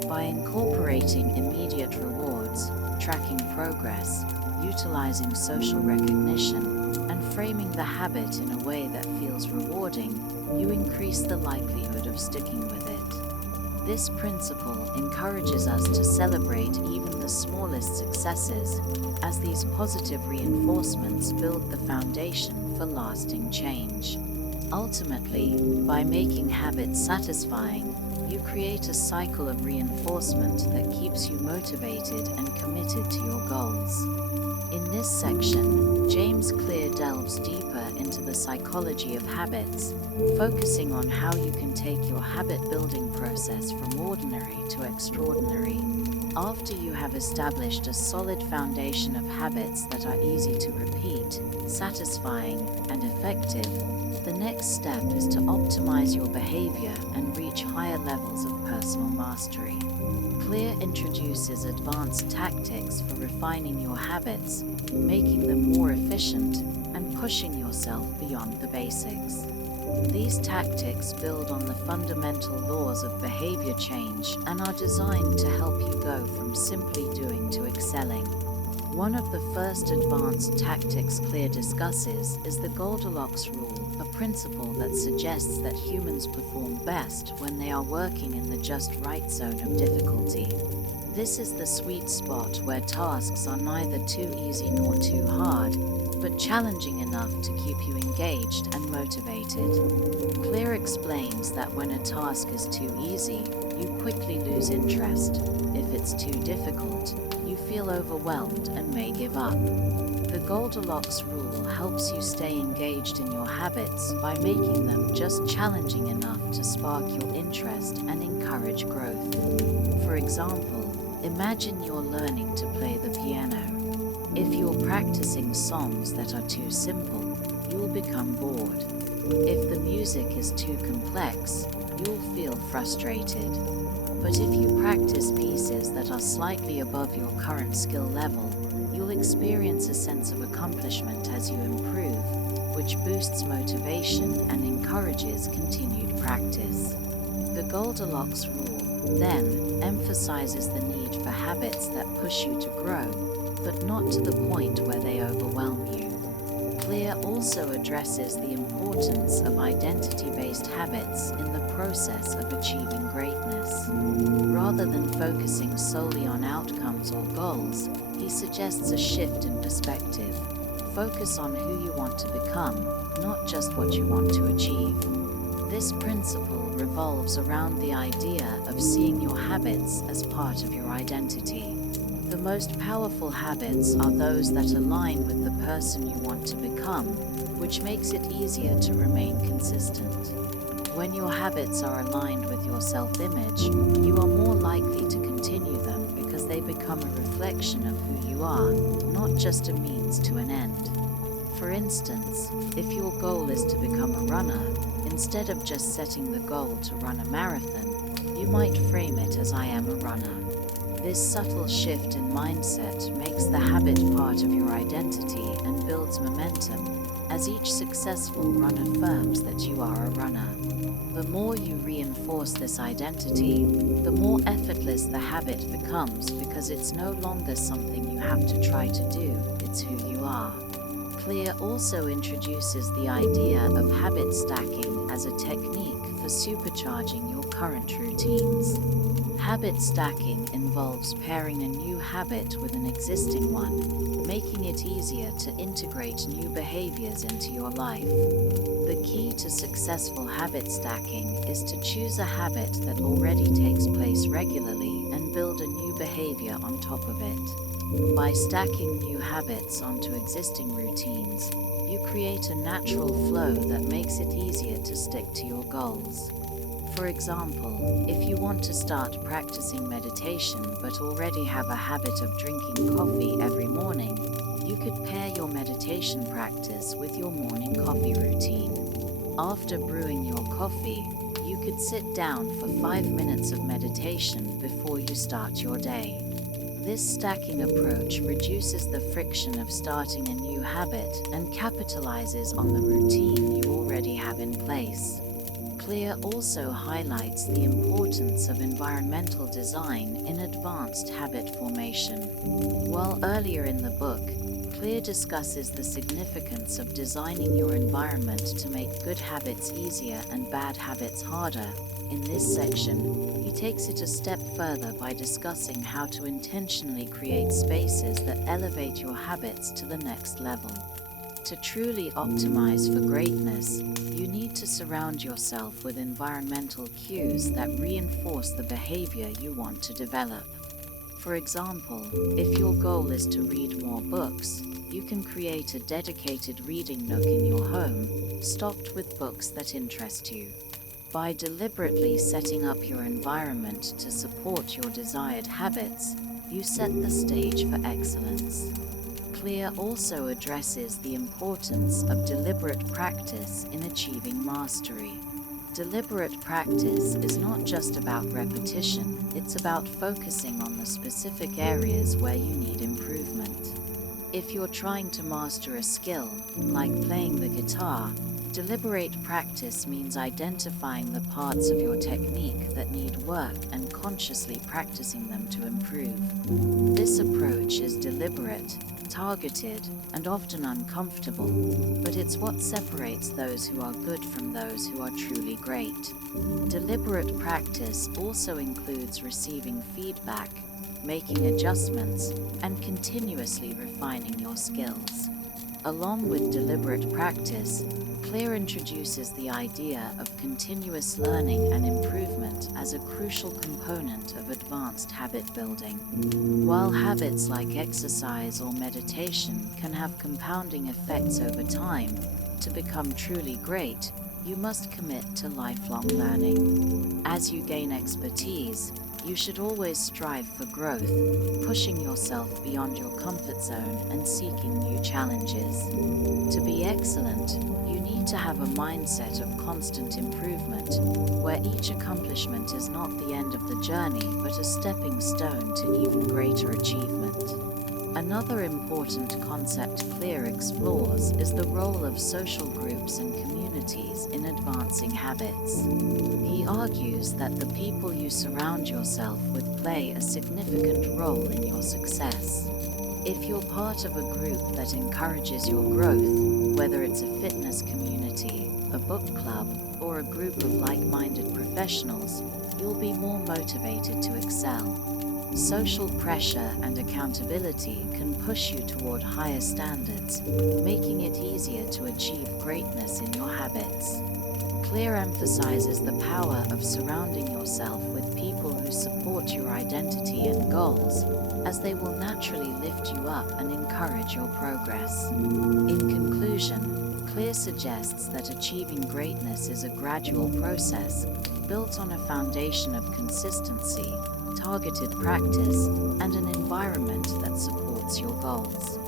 By incorporating immediate rewards, tracking progress, utilizing social recognition, and framing the habit in a way that feels rewarding, you increase the likelihood of sticking with it. This principle encourages us to celebrate even the smallest successes, as these positive reinforcements build the foundation for lasting change. Ultimately, by making habits satisfying, you create a cycle of reinforcement that keeps you motivated and committed to your goals. In this section, James Clear delves deeper into the psychology of habits, focusing on how you can take your habit-building process from ordinary to extraordinary. After you have established a solid foundation of habits that are easy to repeat, satisfying, and effective, the next step is to optimize your behavior and reach higher levels of personal mastery. Clear introduces advanced tactics for refining your habits, making them more efficient, and pushing yourself beyond the basics. These tactics build on the fundamental laws of behavior change and are designed to help you go from simply doing to excelling. One of the first advanced tactics Clear discusses is the Goldilocks rule, a principle that suggests that humans perform best when they are working in the just right zone of difficulty. This is the sweet spot where tasks are neither too easy nor too hard, but challenging enough to keep you engaged and motivated. Clear explains that when a task is too easy, you quickly lose interest. If it's too difficult, you feel overwhelmed and may give up. The Goldilocks rule helps you stay engaged in your habits by making them just challenging enough to spark your interest and encourage growth. For example, imagine you're learning to play the piano. If you're practicing songs that are too simple, you'll become bored. If the music is too complex, you'll feel frustrated. But if you practice pieces that are slightly above your current skill level, you'll experience a sense of accomplishment as you improve, which boosts motivation and encourages continued practice. The Goldilocks rule, then, emphasizes the need for habits that push you to grow, but not to the point where they overwhelm you. Clear also addresses the importance of identity-based habits in the process of achieving greatness. Rather than focusing solely on outcomes or goals, he suggests a shift in perspective. Focus on who you want to become, not just what you want to achieve. This principle revolves around the idea of seeing your habits as part of your identity. The most powerful habits are those that align with the person you want to become, which makes it easier to remain consistent. When your habits are aligned with your self-image, you are more likely to continue them because they become a reflection of who you are, not just a means to an end. For instance, if your goal is to become a runner, instead of just setting the goal to run a marathon, you might frame it as "I am a runner." This subtle shift in mindset makes the habit part of your identity and builds momentum, as each successful run affirms that you are a runner. The more you reinforce this identity, the more effortless the habit becomes because it's no longer something you have to try to do, it's who you are. Clear also introduces the idea of habit stacking as a technique for supercharging your current routines. Habit stacking involves pairing a new habit with an existing one, making it easier to integrate new behaviors into your life. The key to successful habit stacking is to choose a habit that already takes place regularly and build a new behavior on top of it. By stacking new habits onto existing routines, you create a natural flow that makes it easier to stick to your goals. For example, if you want to start practicing meditation but already have a habit of drinking coffee every morning, you could pair your meditation practice with your morning coffee routine. After brewing your coffee, you could sit down for 5 minutes of meditation before you start your day. This stacking approach reduces the friction of starting a new habit and capitalizes on the routine you already have in place. Clear also highlights the importance of environmental design in advanced habit formation. While earlier in the book, Clear discusses the significance of designing your environment to make good habits easier and bad habits harder, in this section, he takes it a step further by discussing how to intentionally create spaces that elevate your habits to the next level. To truly optimize for greatness, you need to surround yourself with environmental cues that reinforce the behavior you want to develop. For example, if your goal is to read more books, you can create a dedicated reading nook in your home, stocked with books that interest you. By deliberately setting up your environment to support your desired habits, you set the stage for excellence. Clear also addresses the importance of deliberate practice in achieving mastery. Deliberate practice is not just about repetition, it's about focusing on the specific areas where you need improvement. If you're trying to master a skill, like playing the guitar, deliberate practice means identifying the parts of your technique that need work and consciously practicing them to improve. This approach is deliberate, targeted, and often uncomfortable, but it's what separates those who are good from those who are truly great. Deliberate practice also includes receiving feedback, making adjustments, and continuously refining your skills. Along with deliberate practice, Clear introduces the idea of continuous learning and improvement as a crucial component of advanced habit building. While habits like exercise or meditation can have compounding effects over time, to become truly great, you must commit to lifelong learning. As you gain expertise, you should always strive for growth, pushing yourself beyond your comfort zone and seeking new challenges. To be excellent, you need to have a mindset of constant improvement, where each accomplishment is not the end of the journey but a stepping stone to even greater achievement. Another important concept Clear explores is the role of social groups and communities in advancing habits. He argues that the people you surround yourself with play a significant role in your success. If you're part of a group that encourages your growth, whether it's a fitness community, a book club, or a group of like-minded professionals, you'll be more motivated to excel. Social pressure and accountability can push you toward higher standards, making it easier to achieve greatness in your habits. Clear emphasizes the power of surrounding yourself with people who support your identity and goals, as they will naturally lift you up and encourage your progress. In conclusion, Clear suggests that achieving greatness is a gradual process, built on a foundation of consistency, targeted practice, and an environment that supports your goals.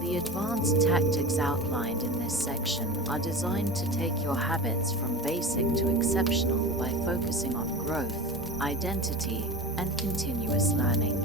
The advanced tactics outlined in this section are designed to take your habits from basic to exceptional by focusing on growth, identity, and continuous learning.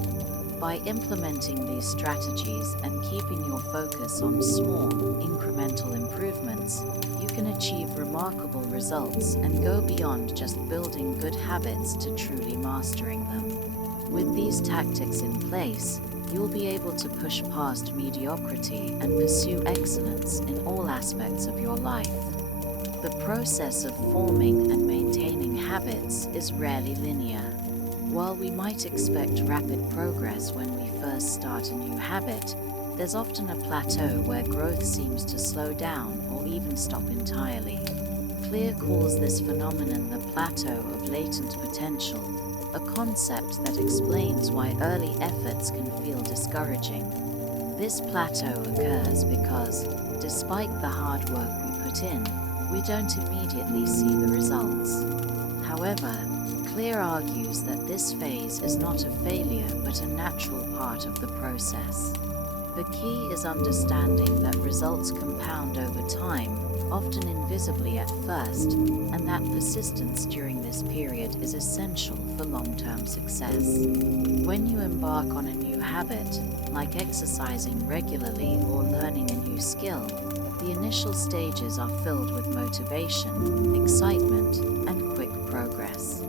By implementing these strategies and keeping your focus on small, incremental improvements, you can achieve remarkable results and go beyond just building good habits to truly mastering them. With these tactics in place, you'll be able to push past mediocrity and pursue excellence in all aspects of your life. The process of forming and maintaining habits is rarely linear. While we might expect rapid progress when we first start a new habit, there's often a plateau where growth seems to slow down or even stop entirely. Clear calls this phenomenon the plateau of latent potential, a concept that explains why early efforts can feel discouraging. This plateau occurs because, despite the hard work we put in, we don't immediately see the results. However, Clear argues that this phase is not a failure but a natural part of the process. The key is understanding that results compound over time, often invisibly at first, and that persistence during this period is essential for long-term success. When you embark on a new habit, like exercising regularly or learning a new skill, the initial stages are filled with motivation, excitement, and quick progress.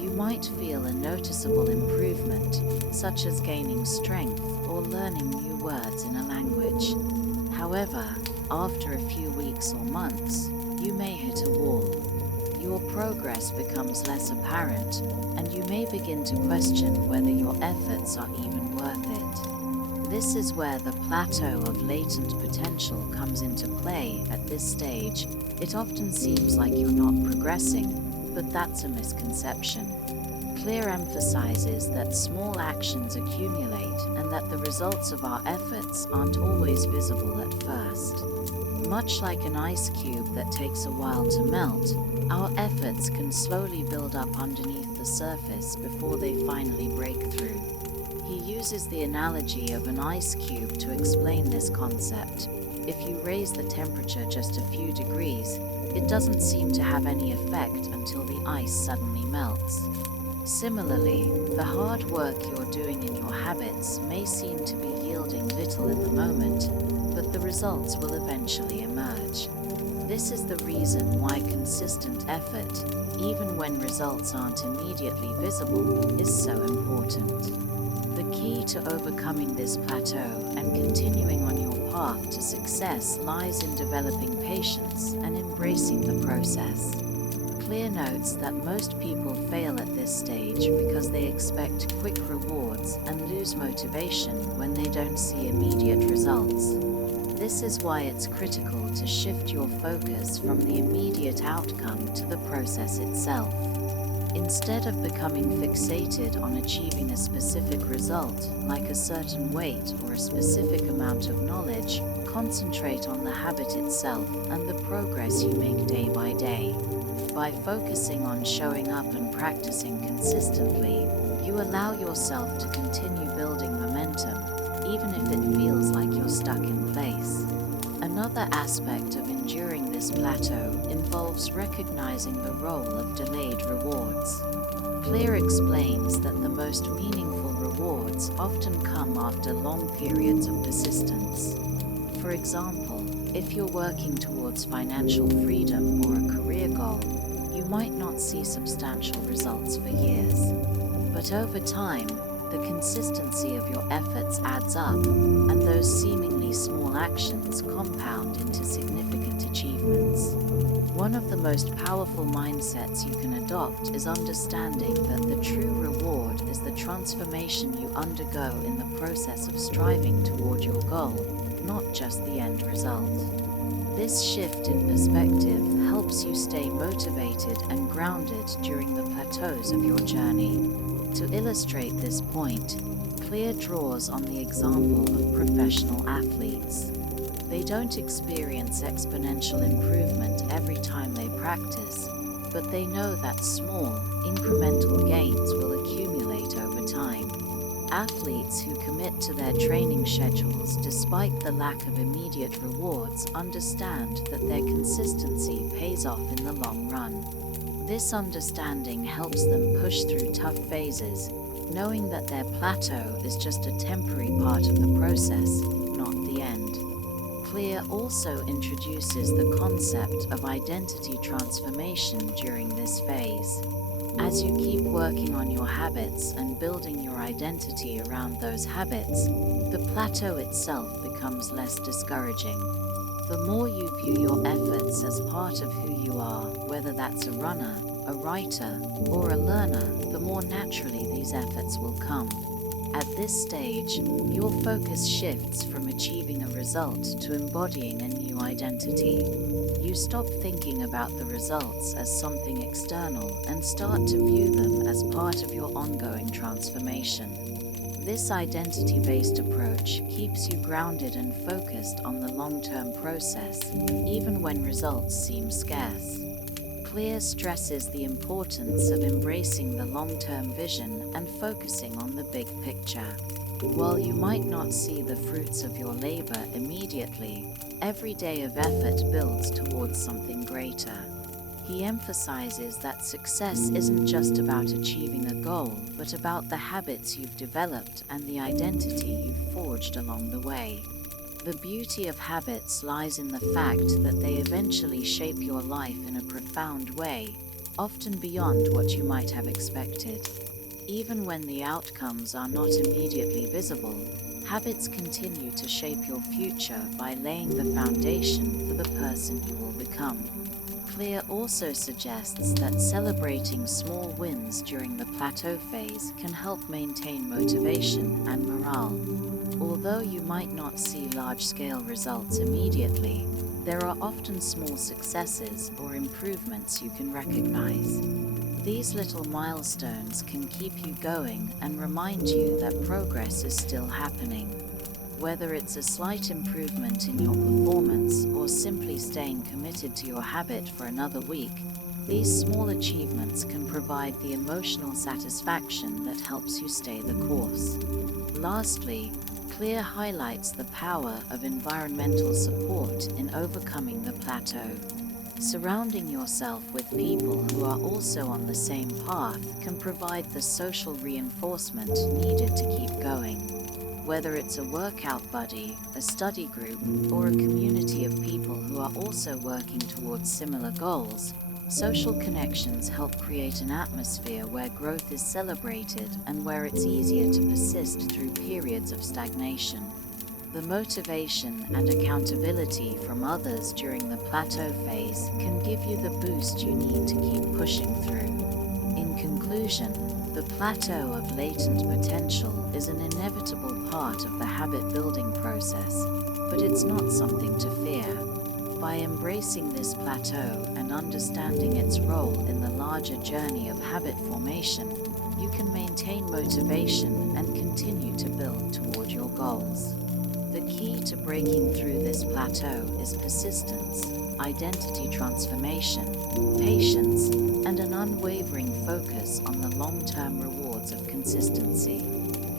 You might feel a noticeable improvement, such as gaining strength or learning new words in a language. However, after a few weeks or months, you may hit a wall. Your progress becomes less apparent, and you may begin to question whether your efforts are even worth it. This is where the plateau of latent potential comes into play. At this stage, it often seems like you're not progressing, but that's a misconception. Clear emphasizes that small actions accumulate and that the results of our efforts aren't always visible at first. Much like an ice cube that takes a while to melt, our efforts can slowly build up underneath the surface before they finally break through. He uses the analogy of an ice cube to explain this concept. If you raise the temperature just a few degrees, it doesn't seem to have any effect until the ice suddenly melts. Similarly, the hard work you're doing in your habits may seem to be yielding little in the moment, but the results will eventually emerge. This is the reason why consistent effort, even when results aren't immediately visible, is so important. The key to overcoming this plateau and continuing on your path to success lies in developing patience and embracing the process. Clear notes that most people fail at this stage because they expect quick rewards and lose motivation when they don't see immediate results. This is why it's critical to shift your focus from the immediate outcome to the process itself. Instead of becoming fixated on achieving a specific result, like a certain weight or a specific amount of knowledge, concentrate on the habit itself and the progress you make day by day. By focusing on showing up and practicing consistently, you allow yourself to continue building momentum, even if it feels like you're stuck in place. Another aspect of enduring this plateau involves recognizing the role of delayed rewards. Clear explains that the most meaningful rewards often come after long periods of persistence. For example, if you're working towards financial freedom or a career goal, you might not see substantial results for years. But over time, the consistency of your efforts adds up, and those seemingly small actions compound into significant achievements. One of the most powerful mindsets you can adopt is understanding that the true reward is the transformation you undergo in the process of striving toward your goal, not just the end result. This shift in perspective helps you stay motivated and grounded during the plateaus of your journey. To illustrate this point, Clear draws on the example of professional athletes. They don't experience exponential improvement every time they practice, but they know that small, incremental gains will accumulate over time. Athletes who commit to their training schedules despite the lack of immediate rewards understand that their consistency pays off in the long run. This understanding helps them push through tough phases, knowing that their plateau is just a temporary part of the process, not the end. Clear also introduces the concept of identity transformation during this phase. As you keep working on your habits and building your identity around those habits, the plateau itself becomes less discouraging. The more you view your efforts as part of who you are, whether that's a runner, a writer, or a learner, the more naturally these efforts will come. At this stage, your focus shifts from achieving a result to embodying a new identity. You stop thinking about the results as something external and start to view them as part of your ongoing transformation. This identity-based approach keeps you grounded and focused on the long-term process, even when results seem scarce. Clear stresses the importance of embracing the long-term vision and focusing on the big picture. While you might not see the fruits of your labor immediately, every day of effort builds towards something greater. He emphasizes that success isn't just about achieving a goal, but about the habits you've developed and the identity you've forged along the way. The beauty of habits lies in the fact that they eventually shape your life in a profound way, often beyond what you might have expected. Even when the outcomes are not immediately visible, habits continue to shape your future by laying the foundation for the person you will become. Clear also suggests that celebrating small wins during the plateau phase can help maintain motivation and morale. Although you might not see large-scale results immediately, there are often small successes or improvements you can recognize. These little milestones can keep you going and remind you that progress is still happening. Whether it's a slight improvement in your performance or simply staying committed to your habit for another week, these small achievements can provide the emotional satisfaction that helps you stay the course. Lastly, Clear highlights the power of environmental support in overcoming the plateau. Surrounding yourself with people who are also on the same path can provide the social reinforcement needed to keep going. Whether it's a workout buddy, a study group, or a community of people who are also working towards similar goals, social connections help create an atmosphere where growth is celebrated and where it's easier to persist through periods of stagnation. The motivation and accountability from others during the plateau phase can give you the boost you need to keep pushing through. In conclusion, the plateau of latent potential is an inevitable part of the habit-building process, but it's not something to fear. By embracing this plateau and understanding its role in the larger journey of habit formation, you can maintain motivation and continue to build toward your goals. The key to breaking through this plateau is persistence, identity transformation, patience, and an unwavering focus on the long-term rewards of consistency.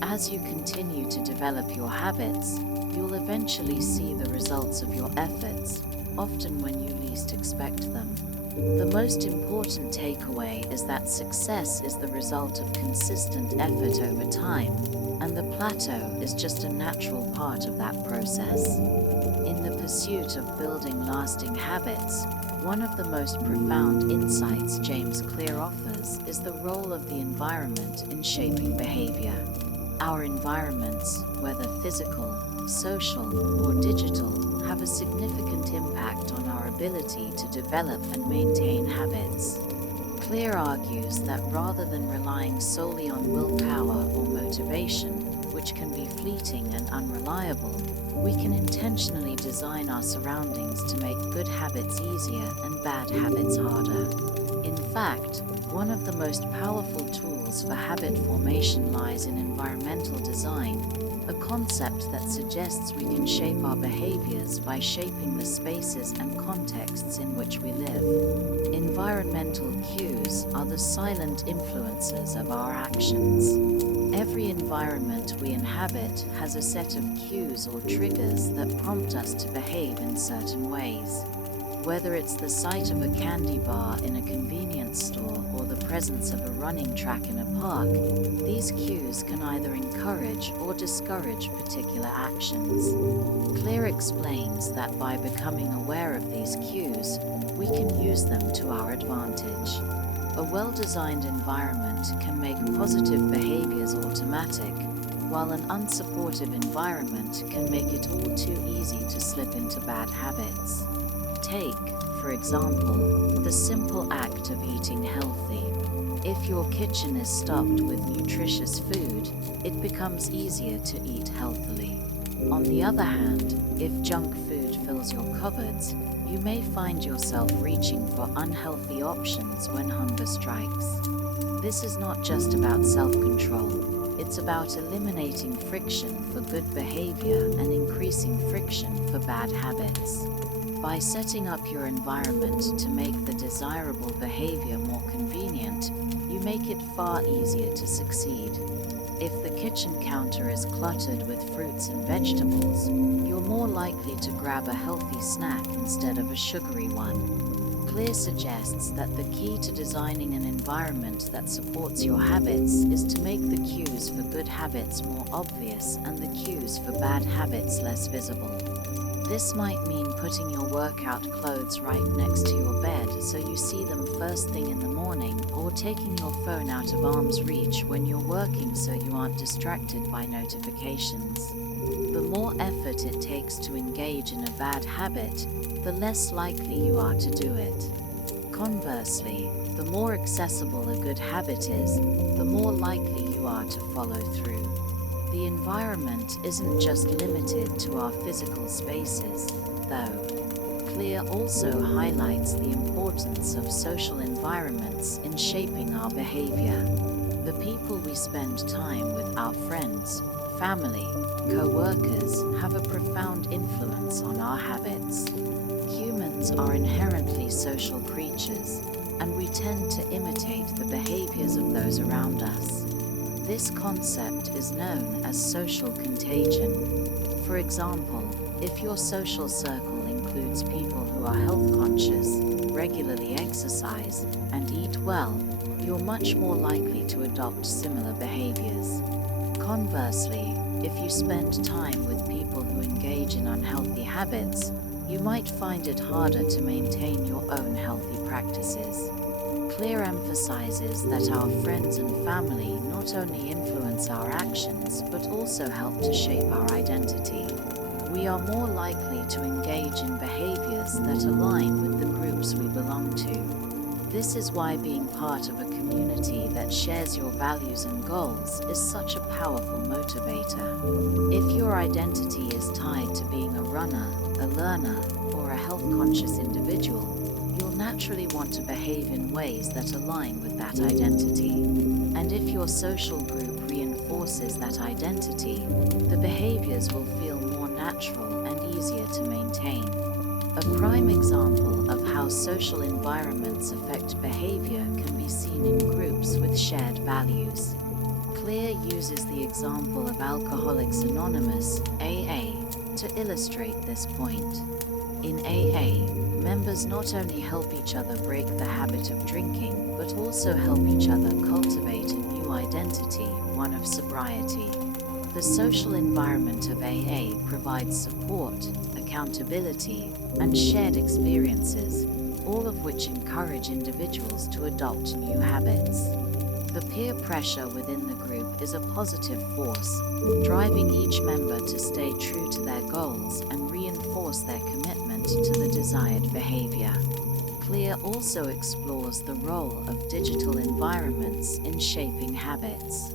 As you continue to develop your habits, you'll eventually see the results of your efforts, often when you least expect them. The most important takeaway is that success is the result of consistent effort over time, and the plateau is just a natural part of that process. In the pursuit of building lasting habits, one of the most profound insights James Clear offers is the role of the environment in shaping behavior. Our environments, whether physical, social, or digital, have a significant impact on our ability to develop and maintain habits. Clear argues that rather than relying solely on willpower or motivation, which can be fleeting and unreliable, we can intentionally design our surroundings to make good habits easier and bad habits harder. In fact, one of the most powerful tools for habit formation lies in environmental design, a concept that suggests we can shape our behaviors by shaping the spaces and contexts in which we live. Environmental cues are the silent influences of our actions. Every environment we inhabit has a set of cues or triggers that prompt us to behave in certain ways. Whether it's the sight of a candy bar in a convenience store or the presence of a running track in a park, these cues can either encourage or discourage particular actions. Clear explains that by becoming aware of these cues, we can use them to our advantage. A well-designed environment can make positive behaviors automatic, while an unsupportive environment can make it all too easy to slip into bad habits. Take, for example, the simple act of eating healthy. If your kitchen is stocked with nutritious food, it becomes easier to eat healthily. On the other hand, if junk food fills your cupboards, you may find yourself reaching for unhealthy options when hunger strikes. This is not just about self-control, it's about eliminating friction for good behavior and increasing friction for bad habits. By setting up your environment to make the desirable behavior more convenient, you make it far easier to succeed. If the kitchen counter is cluttered with fruits and vegetables, you're more likely to grab a healthy snack instead of a sugary one. Clear suggests that the key to designing an environment that supports your habits is to make the cues for good habits more obvious and the cues for bad habits less visible. This might mean putting your workout clothes right next to your bed so you see them first thing in the morning, or taking your phone out of arm's reach when you're working so you aren't distracted by notifications. The more effort it takes to engage in a bad habit, the less likely you are to do it. Conversely, the more accessible a good habit is, the more likely you are to follow through. The environment isn't just limited to our physical spaces, though. Clear also highlights the importance of social environments in shaping our behavior. The people we spend time with, our friends, family, co-workers, have a profound influence on our habits. Humans are inherently social creatures, and we tend to imitate the behaviors of those around us. This concept is known as social contagion. For example, if your social circle includes people who are health conscious, regularly exercise, and eat well, you're much more likely to adopt similar behaviors. Conversely, if you spend time with people who engage in unhealthy habits, you might find it harder to maintain your own healthy practices. Clear emphasizes that our friends and family not only influence our actions but also help to shape our identity. We are more likely to engage in behaviors that align with the groups we belong to. This is why being part of a community that shares your values and goals is such a powerful motivator. If your identity is tied to being a runner, a learner, or a health-conscious individual, you'll naturally want to behave in ways that align with that identity. And if your social group reinforces that identity, the behaviors will feel more natural and easier to maintain. A prime example of how social environments affect behavior can be seen in groups with shared values. Clear uses the example of Alcoholics Anonymous, AA, to illustrate this point. In AA, members not only help each other break the habit of drinking, but also help each other cultivate a new identity, one of sobriety. The social environment of AA provides support, accountability, and shared experiences, all of which encourage individuals to adopt new habits. The peer pressure within the group is a positive force, driving each member to stay true to their goals and reinforce their commitment to the desired behavior. Clear also explores the role of digital environments in shaping habits.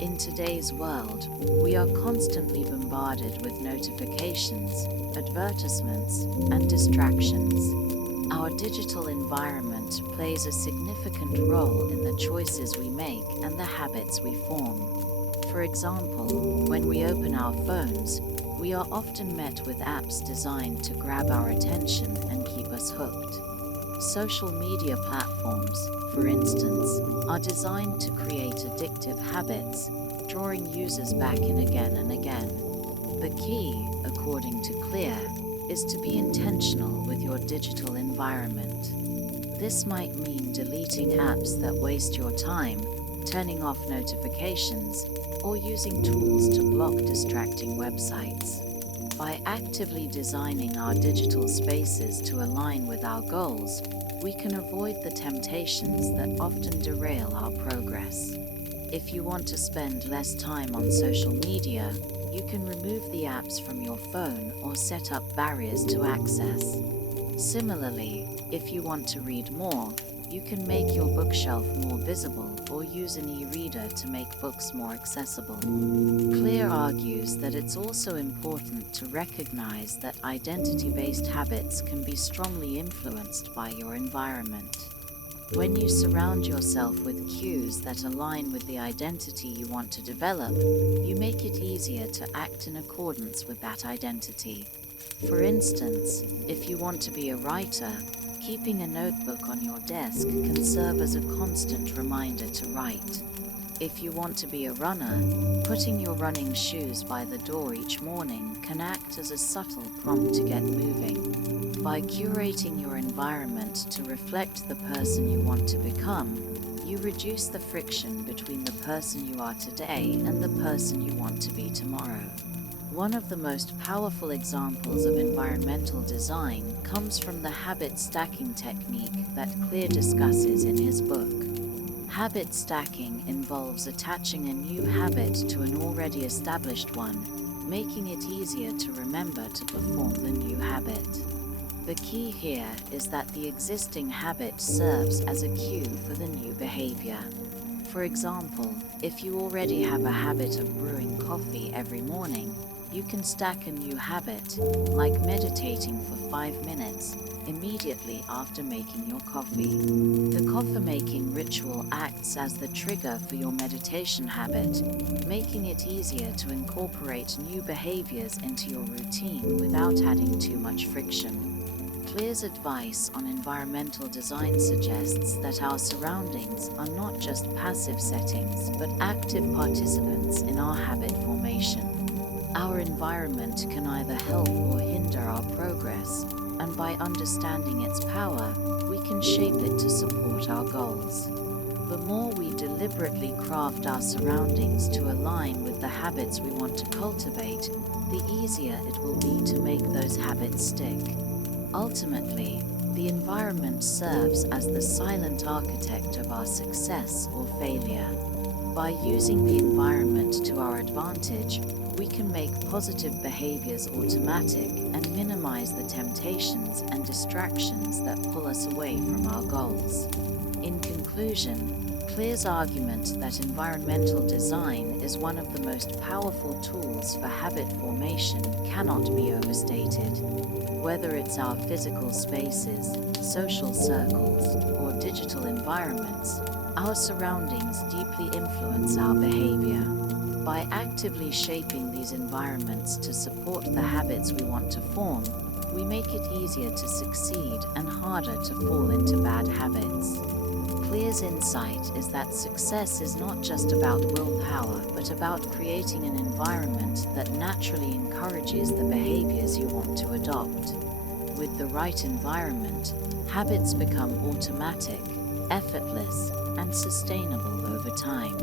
In today's world, we are constantly bombarded with notifications, advertisements, and distractions. Our digital environment plays a significant role in the choices we make and the habits we form. For example, when we open our phones, we are often met with apps designed to grab our attention and keep us hooked. Social media platforms, for instance, are designed to create addictive habits, drawing users back in again and again. The key, according to Clear, is to be intentional with your digital environment. This might mean deleting apps that waste your time, turning off notifications, or using tools to block distracting websites. By actively designing our digital spaces to align with our goals, we can avoid the temptations that often derail our progress. If you want to spend less time on social media, you can remove the apps from your phone or set up barriers to access. Similarly, if you want to read more, you can make your bookshelf more visible or use an e-reader to make books more accessible. Clear argues that it's also important to recognize that identity-based habits can be strongly influenced by your environment. When you surround yourself with cues that align with the identity you want to develop, you make it easier to act in accordance with that identity. For instance, if you want to be a writer, keeping a notebook on your desk can serve as a constant reminder to write. If you want to be a runner, putting your running shoes by the door each morning can act as a subtle prompt to get moving. By curating your environment to reflect the person you want to become, you reduce the friction between the person you are today and the person you want to be tomorrow. One of the most powerful examples of environmental design comes from the habit stacking technique that Clear discusses in his book. Habit stacking involves attaching a new habit to an already established one, making it easier to remember to perform the new habit. The key here is that the existing habit serves as a cue for the new behavior. For example, if you already have a habit of brewing coffee every morning, you can stack a new habit, like meditating for 5 minutes, immediately after making your coffee. The coffee-making ritual acts as the trigger for your meditation habit, making it easier to incorporate new behaviors into your routine without adding too much friction. Clear's advice on environmental design suggests that our surroundings are not just passive settings, but active participants in our habit formation. Our environment can either help or hinder our progress, and by understanding its power, we can shape it to support our goals. The more we deliberately craft our surroundings to align with the habits we want to cultivate, the easier it will be to make those habits stick. Ultimately, the environment serves as the silent architect of our success or failure. By using the environment to our advantage, we can make positive behaviors automatic and minimize the temptations and distractions that pull us away from our goals. In conclusion, Clear's argument that environmental design is one of the most powerful tools for habit formation cannot be overstated. Whether it's our physical spaces, social circles, or digital environments, our surroundings deeply influence our behavior. By actively shaping these environments to support the habits we want to form, we make it easier to succeed and harder to fall into bad habits. Clear's insight is that success is not just about willpower, but about creating an environment that naturally encourages the behaviors you want to adopt. With the right environment, habits become automatic, effortless, and sustainable over time.